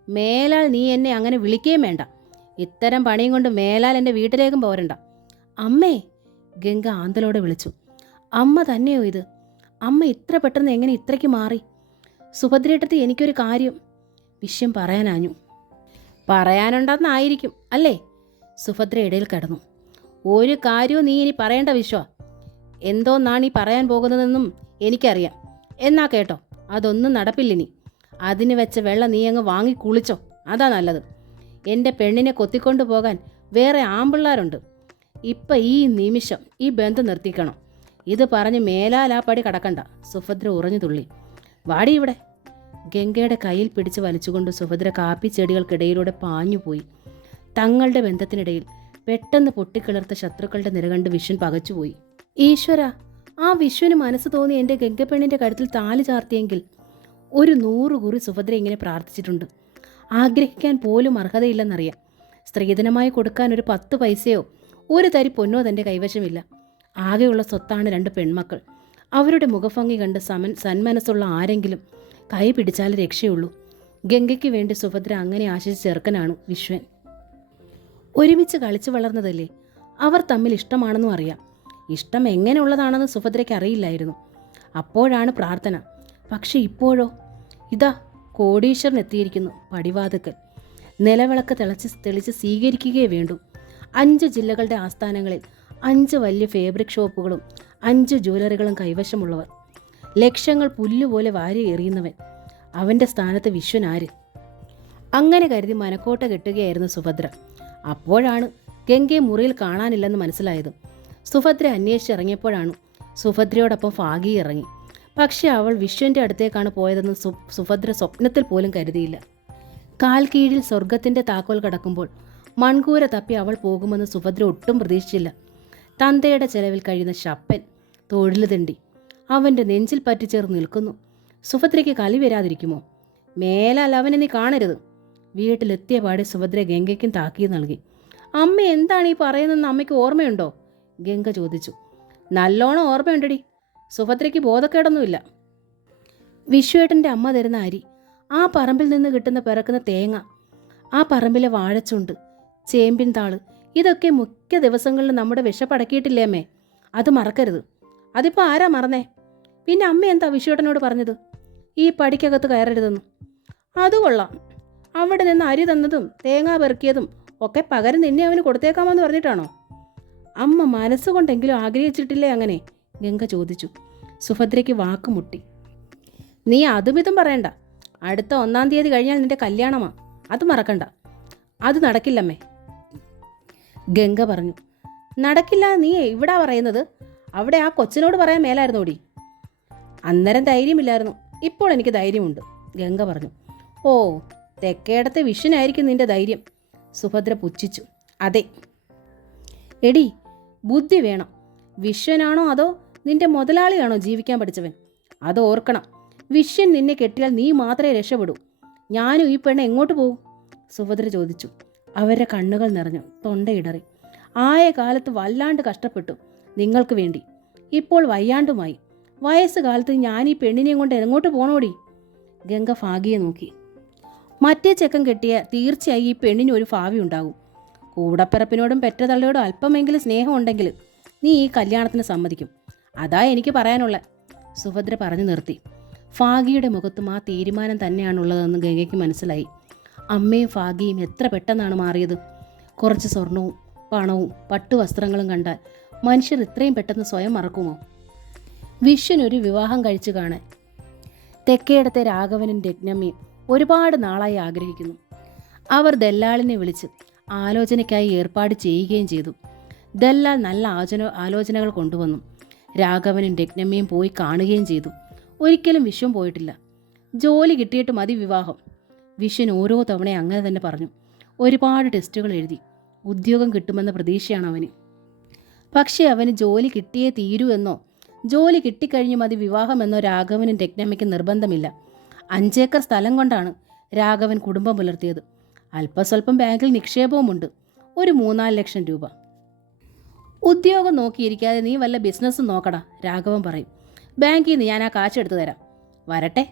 മേലാൽ നീ എന്നെ അങ്ങനെ വിളിക്കുകയും വേണ്ട. ഇത്തരം പണിയും കൊണ്ട് മേലാൽ എൻ്റെ വീട്ടിലേക്കും പോരണ്ട. അമ്മേ, ഗംഗ ആന്തലോടെ വിളിച്ചു. അമ്മ തന്നെയോ ഇത്? അമ്മ ഇത്ര പെട്ടെന്ന് എങ്ങനെ ഇത്രയ്ക്ക് മാറി? സുഭദ്രേട്ടത്തി, എനിക്കൊരു കാര്യം, വിശ്വൻ പറയാനാഞ്ഞു. പറയാനുണ്ടെന്നായിരിക്കും അല്ലേ? സുഭദ്ര ഇടയിൽ കടന്നു. ഒരു കാര്യവും നീ ഇനി പറയേണ്ട വിശ്വ. എന്തോന്നാണ് ഈ പറയാൻ പോകുന്നതെന്നും എനിക്കറിയാം. എന്നാ കേട്ടോ, അതൊന്നും നടപ്പില്ലിനി. അതിന് വെച്ച വെള്ളം നീ അങ്ങ് വാങ്ങി കുളിച്ചോ, അതാ നല്ലത്. എൻ്റെ പെണ്ണിനെ കൊത്തിക്കൊണ്ടു പോകാൻ വേറെ ആമ്പിള്ളാരുണ്ട്. ഇപ്പം ഈ നിമിഷം ഈ ബന്ധം നിർത്തിക്കണം. ഇത് പറഞ്ഞ് മേലാലാപ്പടി കടക്കണ്ട. സുഭദ്ര ഉറഞ്ഞു തുള്ളി. വാടി ഇവിടെ. ഗംഗയുടെ കയ്യിൽ പിടിച്ച് വലിച്ചുകൊണ്ട് സുഭദ്ര കാപ്പിച്ചെടികൾക്കിടയിലൂടെ പാഞ്ഞുപോയി. തങ്ങളുടെ ബന്ധത്തിനിടയിൽ പെട്ടെന്ന് പൊട്ടിക്കിളർത്ത ശത്രുക്കളുടെ നിരകണ്ട് വിശ്വൻ പകച്ചുപോയി. ഈശ്വര, ആ വിശ്വന് മനസ്സ് തോന്നി എൻ്റെ ഗംഗപ്പെണ്ണിൻ്റെ കഴുത്തിൽ താലി ചാർത്തിയെങ്കിൽ. ഒരു 100 കുറി സുഭദ്ര ഇങ്ങനെ പ്രാർത്ഥിച്ചിട്ടുണ്ട്. ആഗ്രഹിക്കാൻ പോലും അർഹതയില്ലെന്നറിയാം. സ്ത്രീധനമായി കൊടുക്കാൻ ഒരു 10 പൈസയോ ഒരു തരി പൊന്നോ തൻ്റെ കൈവശമില്ല. ആകെയുള്ള സ്വത്താണ് 2 പെൺമക്കൾ. അവരുടെ മുഖഭംഗി കണ്ട് സന്മനസ്സുള്ള ആരെങ്കിലും കൈ പിടിച്ചാൽ രക്ഷയുള്ളൂ. ഗംഗയ്ക്ക് വേണ്ടി സുഭദ്ര അങ്ങനെ ആശിച്ച ചെറുക്കനാണ് വിശ്വൻ. ഒരുമിച്ച് കളിച്ചു വളർന്നതല്ലേ. അവർ തമ്മിൽ ഇഷ്ടമാണെന്നും അറിയാം. ഇഷ്ടം എങ്ങനെയുള്ളതാണെന്ന് സുഭദ്രയ്ക്ക് അറിയില്ലായിരുന്നു. അപ്പോഴാണ് പ്രാർത്ഥന. പക്ഷെ ഇപ്പോഴോ, ഇതാ കോടീശ്വരൻ എത്തിയിരിക്കുന്നു പടിവാതുക്കൽ. നിലവിളക്ക് തെളിച്ച് സ്വീകരിക്കുകയേ വേണ്ടൂ. 5 ജില്ലകളുടെ ആസ്ഥാനങ്ങളിൽ 5 വലിയ ഫാബ്രിക് ഷോപ്പുകളും 5 ജ്വല്ലറികളും കൈവശമുള്ളവർ. ലക്ഷങ്ങൾ പുല്ലുപോലെ വാരി എറിയുന്നവൻ. അവൻ്റെ സ്ഥാനത്ത് വിശ്വനാര്? അങ്ങനെ കരുതി മനക്കോട്ട കെട്ടുകയായിരുന്നു സുഭദ്ര. അപ്പോഴാണ് ഗംഗയെ മുറിയിൽ കാണാനില്ലെന്ന് മനസ്സിലായത്. സുഭദ്ര അന്വേഷിച്ചിറങ്ങിയപ്പോഴാണ് സുഭദ്രയോടൊപ്പം ഭാഗി ഇറങ്ങി. പക്ഷെ അവൾ വിശ്വൻ്റെ അടുത്തേക്കാണ് പോയതെന്ന് സുഭദ്ര സ്വപ്നത്തിൽ പോലും കരുതിയില്ല. കാൽ കീഴിൽ സ്വർഗത്തിൻ്റെ താക്കോൽ കടക്കുമ്പോൾ മൺകൂര തപ്പി അവൾ പോകുമെന്ന് സുഭദ്ര ഒട്ടും പ്രതീക്ഷിച്ചില്ല. തന്തയുടെ ചെലവിൽ കഴിയുന്ന ശപ്പൻ തൊഴിൽ തിണ്ടി അവൻ്റെ നെഞ്ചിൽ പറ്റിച്ചേർന്ന് നിൽക്കുന്നു. സുഭദ്രയ്ക്ക് കലി വരാതിരിക്കുമോ? മേലാൽ അവനെ നീ കാണരുത്. വീട്ടിലെത്തിയ പാടെ സുഭദ്ര ഗംഗയ്ക്കും താക്കീത് നൽകി. അമ്മ എന്താണ് ഈ പറയുന്നതെന്ന് അമ്മയ്ക്ക് ഓർമ്മയുണ്ടോ? ഗംഗ ചോദിച്ചു. നല്ലോണം ഓർമ്മയുണ്ടടി. സുഭദ്രയ്ക്ക് ബോധക്കേടൊന്നുമില്ല. വിശ്വേട്ടൻ്റെ അമ്മ തരുന്ന അരി, ആ പറമ്പിൽ നിന്ന് കിട്ടുന്ന പിറക്കുന്ന തേങ്ങ, ആ പറമ്പിലെ വാഴച്ചുണ്ട്, ചേമ്പിൻ താള്, ഇതൊക്കെ മിക്ക ദിവസങ്ങളിൽ നമ്മുടെ വിശപ്പടക്കിയിട്ടില്ലേ അമ്മേ? അത് മറക്കരുത്. അതിപ്പോൾ ആരാ മറന്നേ? പിന്നെ അമ്മ എന്താ വിശ്വേട്ടനോട് പറഞ്ഞത്? ഈ പടിക്കകത്ത് കയറരുതെന്ന്. അത് കൊള്ളാം. അവിടെ നിന്ന് അരി തന്നതും തേങ്ങ പെറുക്കിയതും ഒക്കെ പകരം നിന്നെ അവന് കൊടുത്തേക്കാമെന്ന് പറഞ്ഞിട്ടാണോ? അമ്മ മനസ്സുകൊണ്ടെങ്കിലും ആഗ്രഹിച്ചിട്ടില്ലേ അങ്ങനെ? ഗംഗ ചോദിച്ചു. സുഭദ്രയ്ക്ക് വാക്കുമുട്ടി. നീ അതും ഇതും പറയണ്ട. അടുത്ത 1-ാം തീയതി കഴിഞ്ഞാൽ നിന്റെ കല്യാണമാ. അത് മറക്കണ്ട. അത് നടക്കില്ലമ്മേ, ഗംഗ പറഞ്ഞു. നടക്കില്ല നീ ഇവിടാ പറയുന്നത്? അവിടെ ആ കൊച്ചിനോട് പറയാൻ മേലായിരുന്നോടി. അന്നേരം ധൈര്യമില്ലായിരുന്നു, ഇപ്പോൾ എനിക്ക് ധൈര്യമുണ്ട്, ഗംഗ പറഞ്ഞു. ഓ, തെക്കേടത്തെ വിഷനായിരിക്കും നിന്റെ ധൈര്യം, സുഭദ്ര പുച്ഛിച്ചു. അതെ. എടി, ബുദ്ധി വേണം. വിശ്വനാണോ അതോ നിന്റെ മുതലാളിയാണോ ജീവിക്കാൻ പഠിച്ചവൻ? അത് ഓർക്കണം. വിശ്വൻ നിന്നെ കെട്ടിയാൽ നീ മാത്രമേ രക്ഷപ്പെടൂ. ഞാനും ഈ പെണ്ണ് എങ്ങോട്ട് പോവും? സുഭദ്ര ചോദിച്ചു. അവരുടെ കണ്ണുകൾ നിറഞ്ഞു, തൊണ്ടയിടറി. ആയ കാലത്ത് വല്ലാണ്ട് കഷ്ടപ്പെട്ടു നിങ്ങൾക്ക് വേണ്ടി. ഇപ്പോൾ വയ്യാണ്ടുമായി. വയസ്സുകാലത്ത് ഞാൻ ഈ പെണ്ണിനെയും കൊണ്ട് എങ്ങോട്ട് പോണോടി? ഗംഗ ഭാഗിയെ നോക്കി. മറ്റേ ചെക്കൻ കെട്ടിയ തീർച്ചയായും ഈ പെണ്ണിന് ഒരു ഭാവി ഉണ്ടാകും. കൂടപ്പിറപ്പിനോടും പെറ്റതള്ളയോടും അല്പമെങ്കിലും സ്നേഹമുണ്ടെങ്കിൽ നീ ഈ കല്യാണത്തിന് സമ്മതിക്കും. അതാ എനിക്ക് പറയാനുള്ള, സുഭദ്ര പറഞ്ഞു നിർത്തി. ഭാഗിയുടെ മുഖത്തും ആ തീരുമാനം തന്നെയാണുള്ളതെന്ന് ഗംഗയ്ക്ക് മനസ്സിലായി. അമ്മയും ഭാഗിയും എത്ര പെട്ടെന്നാണ് മാറിയത്. കുറച്ച് സ്വർണവും പണവും പട്ടുവസ്ത്രങ്ങളും കണ്ടാൽ മനുഷ്യർ ഇത്രയും പെട്ടെന്ന് സ്വയം മറക്കുമോ? വിശ്വനൊരു വിവാഹം കഴിച്ചു കാണാൻ തെക്കേടത്തെ രാഘവനും രത്നമ്മയും ഒരുപാട് നാളായി ആഗ്രഹിക്കുന്നു. അവർ ദല്ലാളിനെ വിളിച്ച് ആലോചനയ്ക്കായി ഏർപ്പാട് ചെയ്യുകയും ചെയ്തു. ദല്ലാൽ നല്ല ആലോചനകൾ കൊണ്ടുവന്നു. രാഘവനും രത്നമ്മയും പോയി കാണുകയും ചെയ്തു. ഒരിക്കലും വിശ്വം പോയിട്ടില്ല. ജോലി കിട്ടിയിട്ട് മതി വിവാഹം. വിശ്വൻ ഓരോ തവണ അങ്ങനെ തന്നെ പറഞ്ഞു. ഒരുപാട് ടെസ്റ്റുകൾ എഴുതി. ഉദ്യോഗം കിട്ടുമെന്ന പ്രതീക്ഷയാണ് അവന്. പക്ഷേ അവന് ജോലി കിട്ടിയേ തീരൂ എന്നോ ജോലി കിട്ടിക്കഴിഞ്ഞു മതി വിവാഹമെന്നോ രാഘവനും രത്നമ്മയ്ക്കും നിർബന്ധമില്ല. 5 ഏക്കർ സ്ഥലം കൊണ്ടാണ് രാഘവൻ കുടുംബം പുലർത്തിയത്. അല്പസ്വല്പം ബാങ്കിൽ നിക്ഷേപവുമുണ്ട്. ഒരു 3-4 ലക്ഷം രൂപ. ഉദ്യോഗം നോക്കിയിരിക്കാതെ നീ വല്ല ബിസിനസ്സും നോക്കടാ, രാഘവൻ പറയും. ബാങ്കിൽ നിന്ന് ഞാൻ ആ കാശെടുത്ത് തരാം. വരട്ടെ,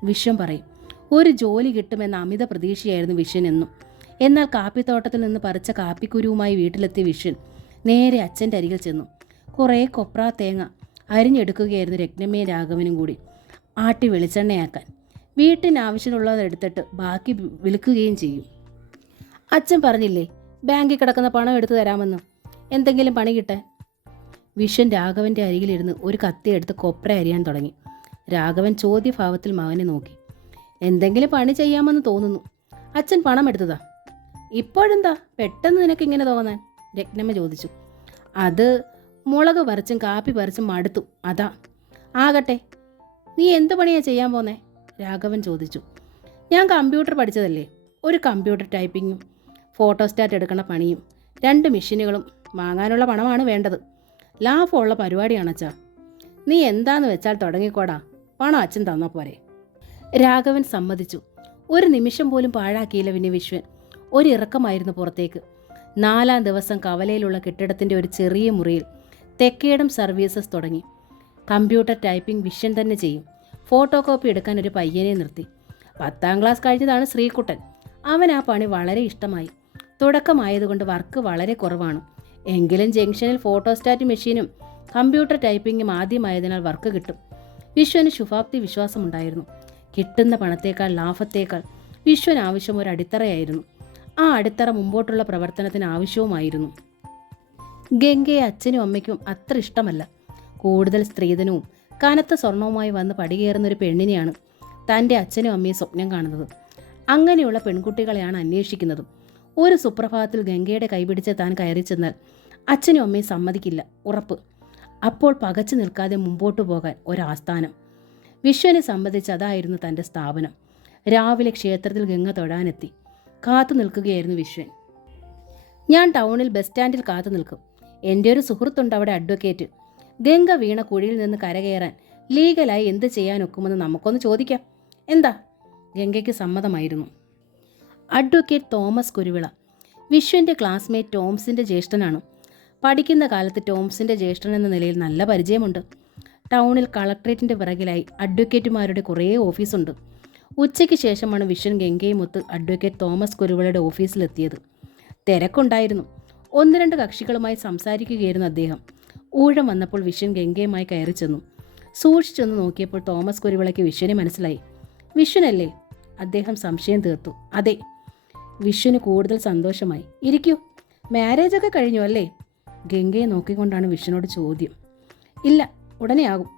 വിശ്വൻ പറയും. ഒരു ജോലി കിട്ടുമെന്ന അമിത പ്രതീക്ഷയായിരുന്നു വിശ്വൻ എന്നും. എന്നാൽ കാപ്പിത്തോട്ടത്തിൽ നിന്ന് പറിച്ച കാപ്പിക്കുരുവുമായി വീട്ടിലെത്തിയ വിശ്വൻ നേരെ അച്ഛൻ്റെ അരികിൽ ചെന്നു. കുറേ കൊപ്ര തേങ്ങ അരിഞ്ഞെടുക്കുകയായിരുന്നു രത്നമ്മയും രാഘവനും കൂടി, ആട്ടി വെളിച്ചെണ്ണയാക്കാൻ. വീട്ടിന് ആവശ്യമുള്ളതെടുത്തിട്ട് ബാക്കി വിൽക്കുകയും ചെയ്യും. അച്ഛൻ പറഞ്ഞില്ലേ ബാങ്കിൽ കിടക്കുന്ന പണം എടുത്തു തരാമെന്ന്, എന്തെങ്കിലും പണി കിട്ടാൻ? വിശ്വൻ രാഘവൻ്റെ അരികിലിരുന്ന് ഒരു കത്തിയെടുത്ത് കൊപ്ര അരിയാൻ തുടങ്ങി. രാഘവൻ ചോദ്യഭാവത്തിൽ മകനെ നോക്കി. എന്തെങ്കിലും പണി ചെയ്യാമെന്ന് തോന്നുന്നു. അച്ഛൻ പണം എടുത്തതാ. ഇപ്പോഴെന്താ പെട്ടെന്ന് നിനക്കിങ്ങനെ തോന്നാൻ? രത്നമ്മ ചോദിച്ചു. അത് മുളക് പറിച്ചും കാപ്പി പറിച്ചും മടുത്തു, അതാ. ആകട്ടെ, നീ എന്ത് പണിയാ ചെയ്യാൻ പോന്നേ? രാഘവൻ ചോദിച്ചു. ഞാൻ കമ്പ്യൂട്ടർ പഠിച്ചതല്ലേ. ഒരു കമ്പ്യൂട്ടർ ടൈപ്പിങ്ങും ഫോട്ടോസ്റ്റാറ്റ് എടുക്കണ പണിയും 2 മെഷീനുകളും വാങ്ങാനുള്ള പണമാണ് വേണ്ടത്. ലാഭമുള്ള പരിപാടിയാണ് അച്ഛാ. നീ എന്താന്ന് വെച്ചാൽ തുടങ്ങിക്കോടാ, പണം അച്ഛൻ തന്നാ പോരെ. രാഘവൻ സമ്മതിച്ചു. ഒരു നിമിഷം പോലും പാഴാക്കിയില്ല പിന്നെ വിശ്വൻ. ഒരിറക്കമായിരുന്നു പുറത്തേക്ക്. 4-ാം ദിവസം കവലയിലുള്ള കെട്ടിടത്തിൻ്റെ ഒരു ചെറിയ മുറിയിൽ തെക്കേടം സർവീസസ് തുടങ്ങി. കമ്പ്യൂട്ടർ ടൈപ്പിംഗ് വിശ്വൻ തന്നെ ചെയ്യും. ഫോട്ടോ കോപ്പി എടുക്കാൻ ഒരു പയ്യനെ നിർത്തി. 10-ാം ക്ലാസ് കഴിഞ്ഞതാണ് ശ്രീകുട്ടൻ. അവൻ ആ പണി വളരെ ഇഷ്ടമായി. തുടക്കമായതുകൊണ്ട് വർക്ക് വളരെ കുറവാണ്. എങ്കിലും ജംഗ്ഷനിൽ ഫോട്ടോസ്റ്റാറ്റ് മെഷീനും കമ്പ്യൂട്ടർ ടൈപ്പിങ്ങും ആദ്യമായതിനാൽ വർക്ക് കിട്ടും. വിശ്വന് ശുഭാപ്തി വിശ്വാസമുണ്ടായിരുന്നു. കിട്ടുന്ന പണത്തേക്കാൾ ലാഭത്തേക്കാൾ വിശ്വന് ആവശ്യം ഒരു അടിത്തറയായിരുന്നു. ആ അടിത്തറ മുമ്പോട്ടുള്ള പ്രവർത്തനത്തിന് ആവശ്യവുമായിരുന്നു. ഗംഗയെ അച്ഛനും അമ്മയ്ക്കും അത്ര ഇഷ്ടമല്ല. കൂടുതൽ സ്ത്രീധനവും കനത്ത സ്വർണവുമായി വന്ന് പടികേറുന്നൊരു പെണ്ണിനെയാണ് തൻ്റെ അച്ഛനും അമ്മയും സ്വപ്നം കാണുന്നത്. അങ്ങനെയുള്ള പെൺകുട്ടികളെയാണ് അന്വേഷിക്കുന്നതും. ഒരു സുപ്രഭാതത്തിൽ ഗംഗയുടെ കൈപിടിച്ച് താൻ കയറി ചെന്നാൽ അച്ഛനും അമ്മയും സമ്മതിക്കില്ല, ഉറപ്പ്. അപ്പോൾ പകച്ചു നിൽക്കാതെ മുമ്പോട്ടു പോകാൻ ഒരാസ്ഥാനം. വിശ്വനെ സംബന്ധിച്ച് അതായിരുന്നു തൻ്റെ സ്ഥാപനം. രാവിലെ ക്ഷേത്രത്തിൽ ഗംഗ തൊഴാനെത്തി. കാത്തു നിൽക്കുകയായിരുന്നു വിശ്വൻ. ഞാൻ ടൗണിൽ ബസ് സ്റ്റാൻഡിൽ കാത്തു നിൽക്കും. എൻ്റെ ഒരു സുഹൃത്തുണ്ട് അവിടെ, അഡ്വക്കേറ്റ്. ഗംഗ വീണ കുഴിയിൽ നിന്ന് കരകയറാൻ ലീഗലായി എന്ത് ചെയ്യാനൊക്കുമെന്ന് നമുക്കൊന്ന് ചോദിക്കാം. എന്താ? ഗംഗയ്ക്ക് സമ്മതമായിരുന്നു. അഡ്വക്കേറ്റ് തോമസ് കുരുവിള വിശ്വൻ്റെ ക്ലാസ്മേറ്റ് ടോംസിൻ്റെ ജ്യേഷ്ഠനാണ്. പഠിക്കുന്ന കാലത്ത് ടോംസിൻ്റെ ജ്യേഷ്ഠൻ എന്ന നിലയിൽ നല്ല പരിചയമുണ്ട്. ടൗണിൽ കളക്ട്രേറ്റിൻ്റെ പിറകിലായി അഡ്വക്കേറ്റുമാരുടെ കുറേ ഓഫീസുണ്ട്. ഉച്ചയ്ക്ക് ശേഷമാണ് വിശ്വൻ ഗംഗയുമൊത്ത് അഡ്വക്കേറ്റ് തോമസ് കുരുവിളയുടെ ഓഫീസിലെത്തിയത്. തിരക്കുണ്ടായിരുന്നു. 1-2 കക്ഷികളുമായി സംസാരിക്കുകയായിരുന്നു അദ്ദേഹം. ഊഴം വന്നപ്പോൾ വിശ്വൻ ഗംഗയുമായി കയറി ചെന്നു. സൂക്ഷിച്ചൊന്ന് നോക്കിയപ്പോൾ തോമസ് കുരുവിളയ്ക്ക് വിശ്വനെ മനസ്സിലായി. വിശ്വനല്ലേ? അദ്ദേഹം സംശയം തീർത്തു. അതെ. വിശ്വന് കൂടുതൽ സന്തോഷമായി. ഇരിക്കൂ. മാരേജൊക്കെ കഴിഞ്ഞു അല്ലേ? ഗംഗയെ നോക്കിക്കൊണ്ടാണ് വിശ്വനോട് ചോദ്യം. ഇല്ല, ഉടനെ ആകും.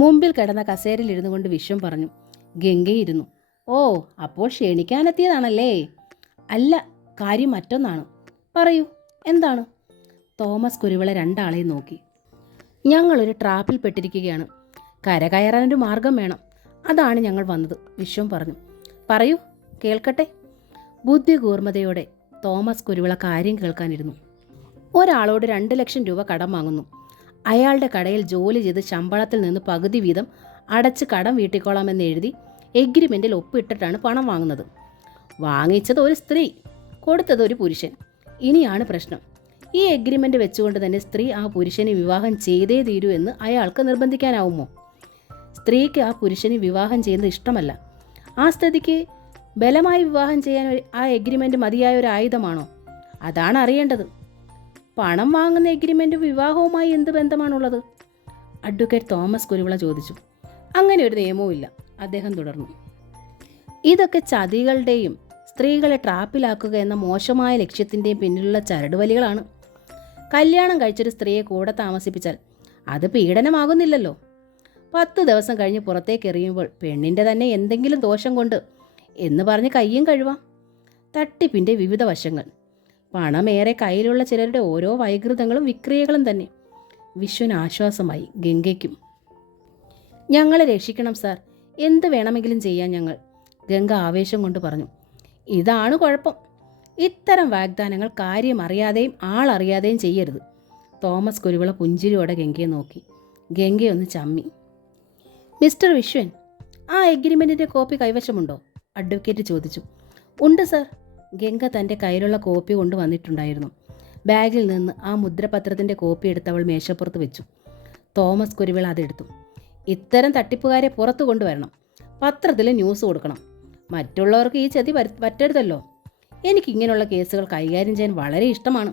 മുമ്പിൽ കിടന്ന കസേരയിൽ ഇരുന്നു കൊണ്ട് വിശ്വൻ പറഞ്ഞു. ഗംഗയിരുന്നു. ഓ, അപ്പോൾ ക്ഷണിക്കാനെത്തിയതാണല്ലേ? അല്ല, കാര്യം മറ്റൊന്നാണ്. പറയൂ, എന്താണ്? തോമസ് കുരുവിള രണ്ടാളെയും നോക്കി. ഞങ്ങളൊരു ട്രാപ്പിൽ പെട്ടിരിക്കുകയാണ്. കരകയറാനൊരു മാർഗം വേണം. അതാണ് ഞങ്ങൾ വന്നത്, വിശ്വൻ പറഞ്ഞു. പറയൂ, കേൾക്കട്ടെ. ബുദ്ധികൂർമ്മതയോടെ തോമസ് കുരുവിള കാര്യം കേൾക്കാനിരുന്നു. ഒരാളോട് 2 ലക്ഷം രൂപ കടം വാങ്ങുന്നു. അയാളുടെ കടയിൽ ജോലി ചെയ്ത് ശമ്പളത്തിൽ നിന്ന് പകുതി വീതം അടച്ച് കടം വീട്ടിക്കോളാമെന്ന് എഴുതി എഗ്രിമെൻറ്റിൽ ഒപ്പിട്ടിട്ടാണ് പണം വാങ്ങുന്നത്. വാങ്ങിച്ചത് ഒരു സ്ത്രീ, കൊടുത്തത് ഒരു പുരുഷൻ. ഇനിയാണ് പ്രശ്നം. ഈ എഗ്രിമെൻ്റ് വെച്ചുകൊണ്ട് തന്നെ സ്ത്രീ ആ പുരുഷനെ വിവാഹം ചെയ്തേ തീരൂ എന്ന് അയാൾക്ക് നിർബന്ധിക്കാനാവുമോ? സ്ത്രീക്ക് ആ പുരുഷനെ വിവാഹം ചെയ്യുന്നത് ഇഷ്ടമല്ല. ആ സ്ഥിതിക്ക് ബലമായി വിവാഹം ചെയ്യാൻ ആ എഗ്രിമെൻ്റ് മതിയായ ഒരു ആയുധമാണോ? അതാണ് അറിയേണ്ടത്. പണം വാങ്ങുന്ന എഗ്രിമെൻറ്റും വിവാഹവുമായി എന്ത് ബന്ധമാണുള്ളത്? അഡ്വക്കേറ്റ് തോമസ് കുരുവിള ചോദിച്ചു. അങ്ങനെ ഒരു നിയമവുമില്ല, അദ്ദേഹം തുടർന്നു. ഇതൊക്കെ ചതികളുടെയും സ്ത്രീകളെ ട്രാപ്പിലാക്കുക എന്ന മോശമായ ലക്ഷ്യത്തിൻ്റെയും പിന്നിലുള്ള ചരടുവലികളാണ്. കല്യാണം കഴിച്ചൊരു സ്ത്രീയെ കൂടെ താമസിപ്പിച്ചാൽ അത് പീഡനമാകുന്നില്ലല്ലോ. 10 ദിവസം കഴിഞ്ഞ് പുറത്തേക്ക് എറിയുമ്പോൾ പെണ്ണിൻ്റെ തന്നെ എന്തെങ്കിലും ദോഷം കൊണ്ട് എന്ന് പറഞ്ഞ് കയ്യും കഴുവാം. തട്ടിപ്പിൻ്റെ വിവിധ വശങ്ങൾ. പണമേറെ കയ്യിലുള്ള ചിലരുടെ ഓരോ വൈകൃതങ്ങളും വിക്രിയകളും തന്നെ. വിശ്വന് ആശ്വാസമായി. ഗംഗയ്ക്കും. ഞങ്ങളെ രക്ഷിക്കണം സാർ, എന്ത് വേണമെങ്കിലും ചെയ്യാൻ ഞങ്ങൾ, ഗംഗ ആവേശം കൊണ്ട് പറഞ്ഞു. ഇതാണ് കുഴപ്പം. ഇത്തരം വാഗ്ദാനങ്ങൾ കാര്യം അറിയാതെയും ആളറിയാതെയും ചെയ്യരുത്. തോമസ് കുരുവിള പുഞ്ചിരിയോടെ ഗംഗയെ നോക്കി. ഗംഗയൊന്ന് ചമ്മി. മിസ്റ്റർ വിശ്വൻ, ആ എഗ്രിമെൻറ്റിൻ്റെ കോപ്പി കൈവശമുണ്ടോ? അഡ്വക്കേറ്റ് ചോദിച്ചു. ഉണ്ട് സാർ. ഗംഗ തൻ്റെ കയ്യിലുള്ള കോപ്പി കൊണ്ടുവന്നിട്ടുണ്ടായിരുന്നു. ബാഗിൽ നിന്ന് ആ മുദ്രപത്രത്തിൻ്റെ കോപ്പി എടുത്തവൾ മേശപ്പുറത്ത് വെച്ചു. തോമസ് കുരുവിള അതെടുത്തു. ഇത്തരം തട്ടിപ്പുകാരെ പുറത്തു കൊണ്ടുവരണം. പത്രത്തിൽ ന്യൂസ് കൊടുക്കണം. മറ്റുള്ളവർക്ക് ഈ ചതി പറ്റരുതല്ലോ. എനിക്കിങ്ങനെയുള്ള കേസുകൾ കൈകാര്യം ചെയ്യാൻ വളരെ ഇഷ്ടമാണ്.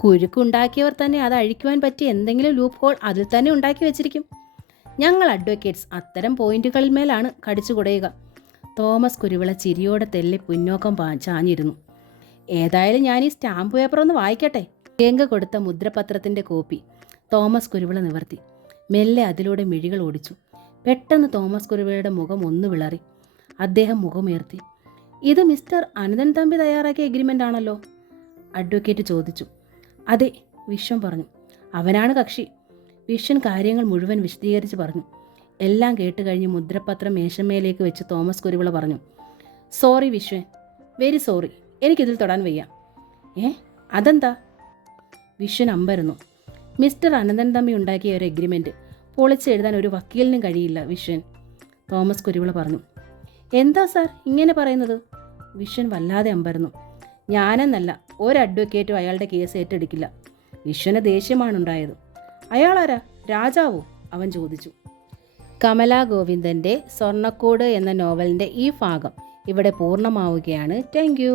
കുരുക്കുണ്ടാക്കിയവർ തന്നെ അത് അഴിക്കുവാൻ പറ്റിയ എന്തെങ്കിലും ലൂപ്പ് ഹോൾ അതിൽ തന്നെ ഉണ്ടാക്കി വെച്ചിരിക്കും. ഞങ്ങൾ അഡ്വക്കേറ്റ്സ് അത്തരം പോയിന്റുകളിൽ മേലാണ് കടിച്ചു കുടയുക. തോമസ് കുരുവിള ചിരിയോടെ തെല്ലെ പിന്നോക്കം ചാഞ്ഞിരുന്നു. ഏതായാലും ഞാൻ ഈ സ്റ്റാമ്പ് പേപ്പർ ഒന്ന് വായിക്കട്ടെ. ഗംഗ കൊടുത്ത മുദ്രപത്രത്തിൻ്റെ കോപ്പി തോമസ് കുരുവിള നിവർത്തി. മെല്ലെ അതിലൂടെ മിഴികൾ ഓടിച്ചു. പെട്ടെന്ന് തോമസ് കുരുവിളയുടെ മുഖം ഒന്ന് വിളറി. അദ്ദേഹം മുഖമുയർത്തി. ഇത് മിസ്റ്റർ അനന്തൻ തമ്പി തയ്യാറാക്കിയ എഗ്രിമെൻ്റ് ആണല്ലോ? അഡ്വക്കേറ്റ് ചോദിച്ചു. അതെ, വിശ്വൻ പറഞ്ഞു. അവനാണ് കക്ഷി. വിശ്വൻ കാര്യങ്ങൾ മുഴുവൻ വിശദീകരിച്ച് പറഞ്ഞു. എല്ലാം കേട്ട് കഴിഞ്ഞ് മുദ്രപത്രം മേശമേലേക്ക് വെച്ച് തോമസ് കുരുവിള പറഞ്ഞു. Sorry Vishwan, very sorry. എനിക്കിതിൽ തൊടാൻ വയ്യ. അതെന്താ? വിശ്വൻ അമ്പരന്നു. മിസ്റ്റർ അനന്തൻ തമ്പി ഉണ്ടാക്കിയ ഒരു എഗ്രിമെൻറ്റ് പൊളിച്ചെഴുതാൻ ഒരു വക്കീലിനും കഴിയില്ല വിശ്വൻ, തോമസ് കുരുവിള പറഞ്ഞു. എന്താ സാർ ഇങ്ങനെ പറയുന്നത്? വിശ്വൻ വല്ലാതെ അമ്പരന്നു. ഞാനെന്നല്ല, ഒരു അഡ്വക്കേറ്റും അയാളുടെ കേസ് ഏറ്റെടുക്കില്ല. വിശ്വന് ദേഷ്യമാണുണ്ടായത്. അയാളാരാ? രാജാവോ? അവൻ ചോദിച്ചു. കമലാ ഗോവിന്ദൻ്റെ സ്വർണ്ണക്കൂട് എന്ന നോവലിൻ്റെ ഈ ഭാഗം ഇവിടെ പൂർണ്ണമാവുകയാണ്. Thank U.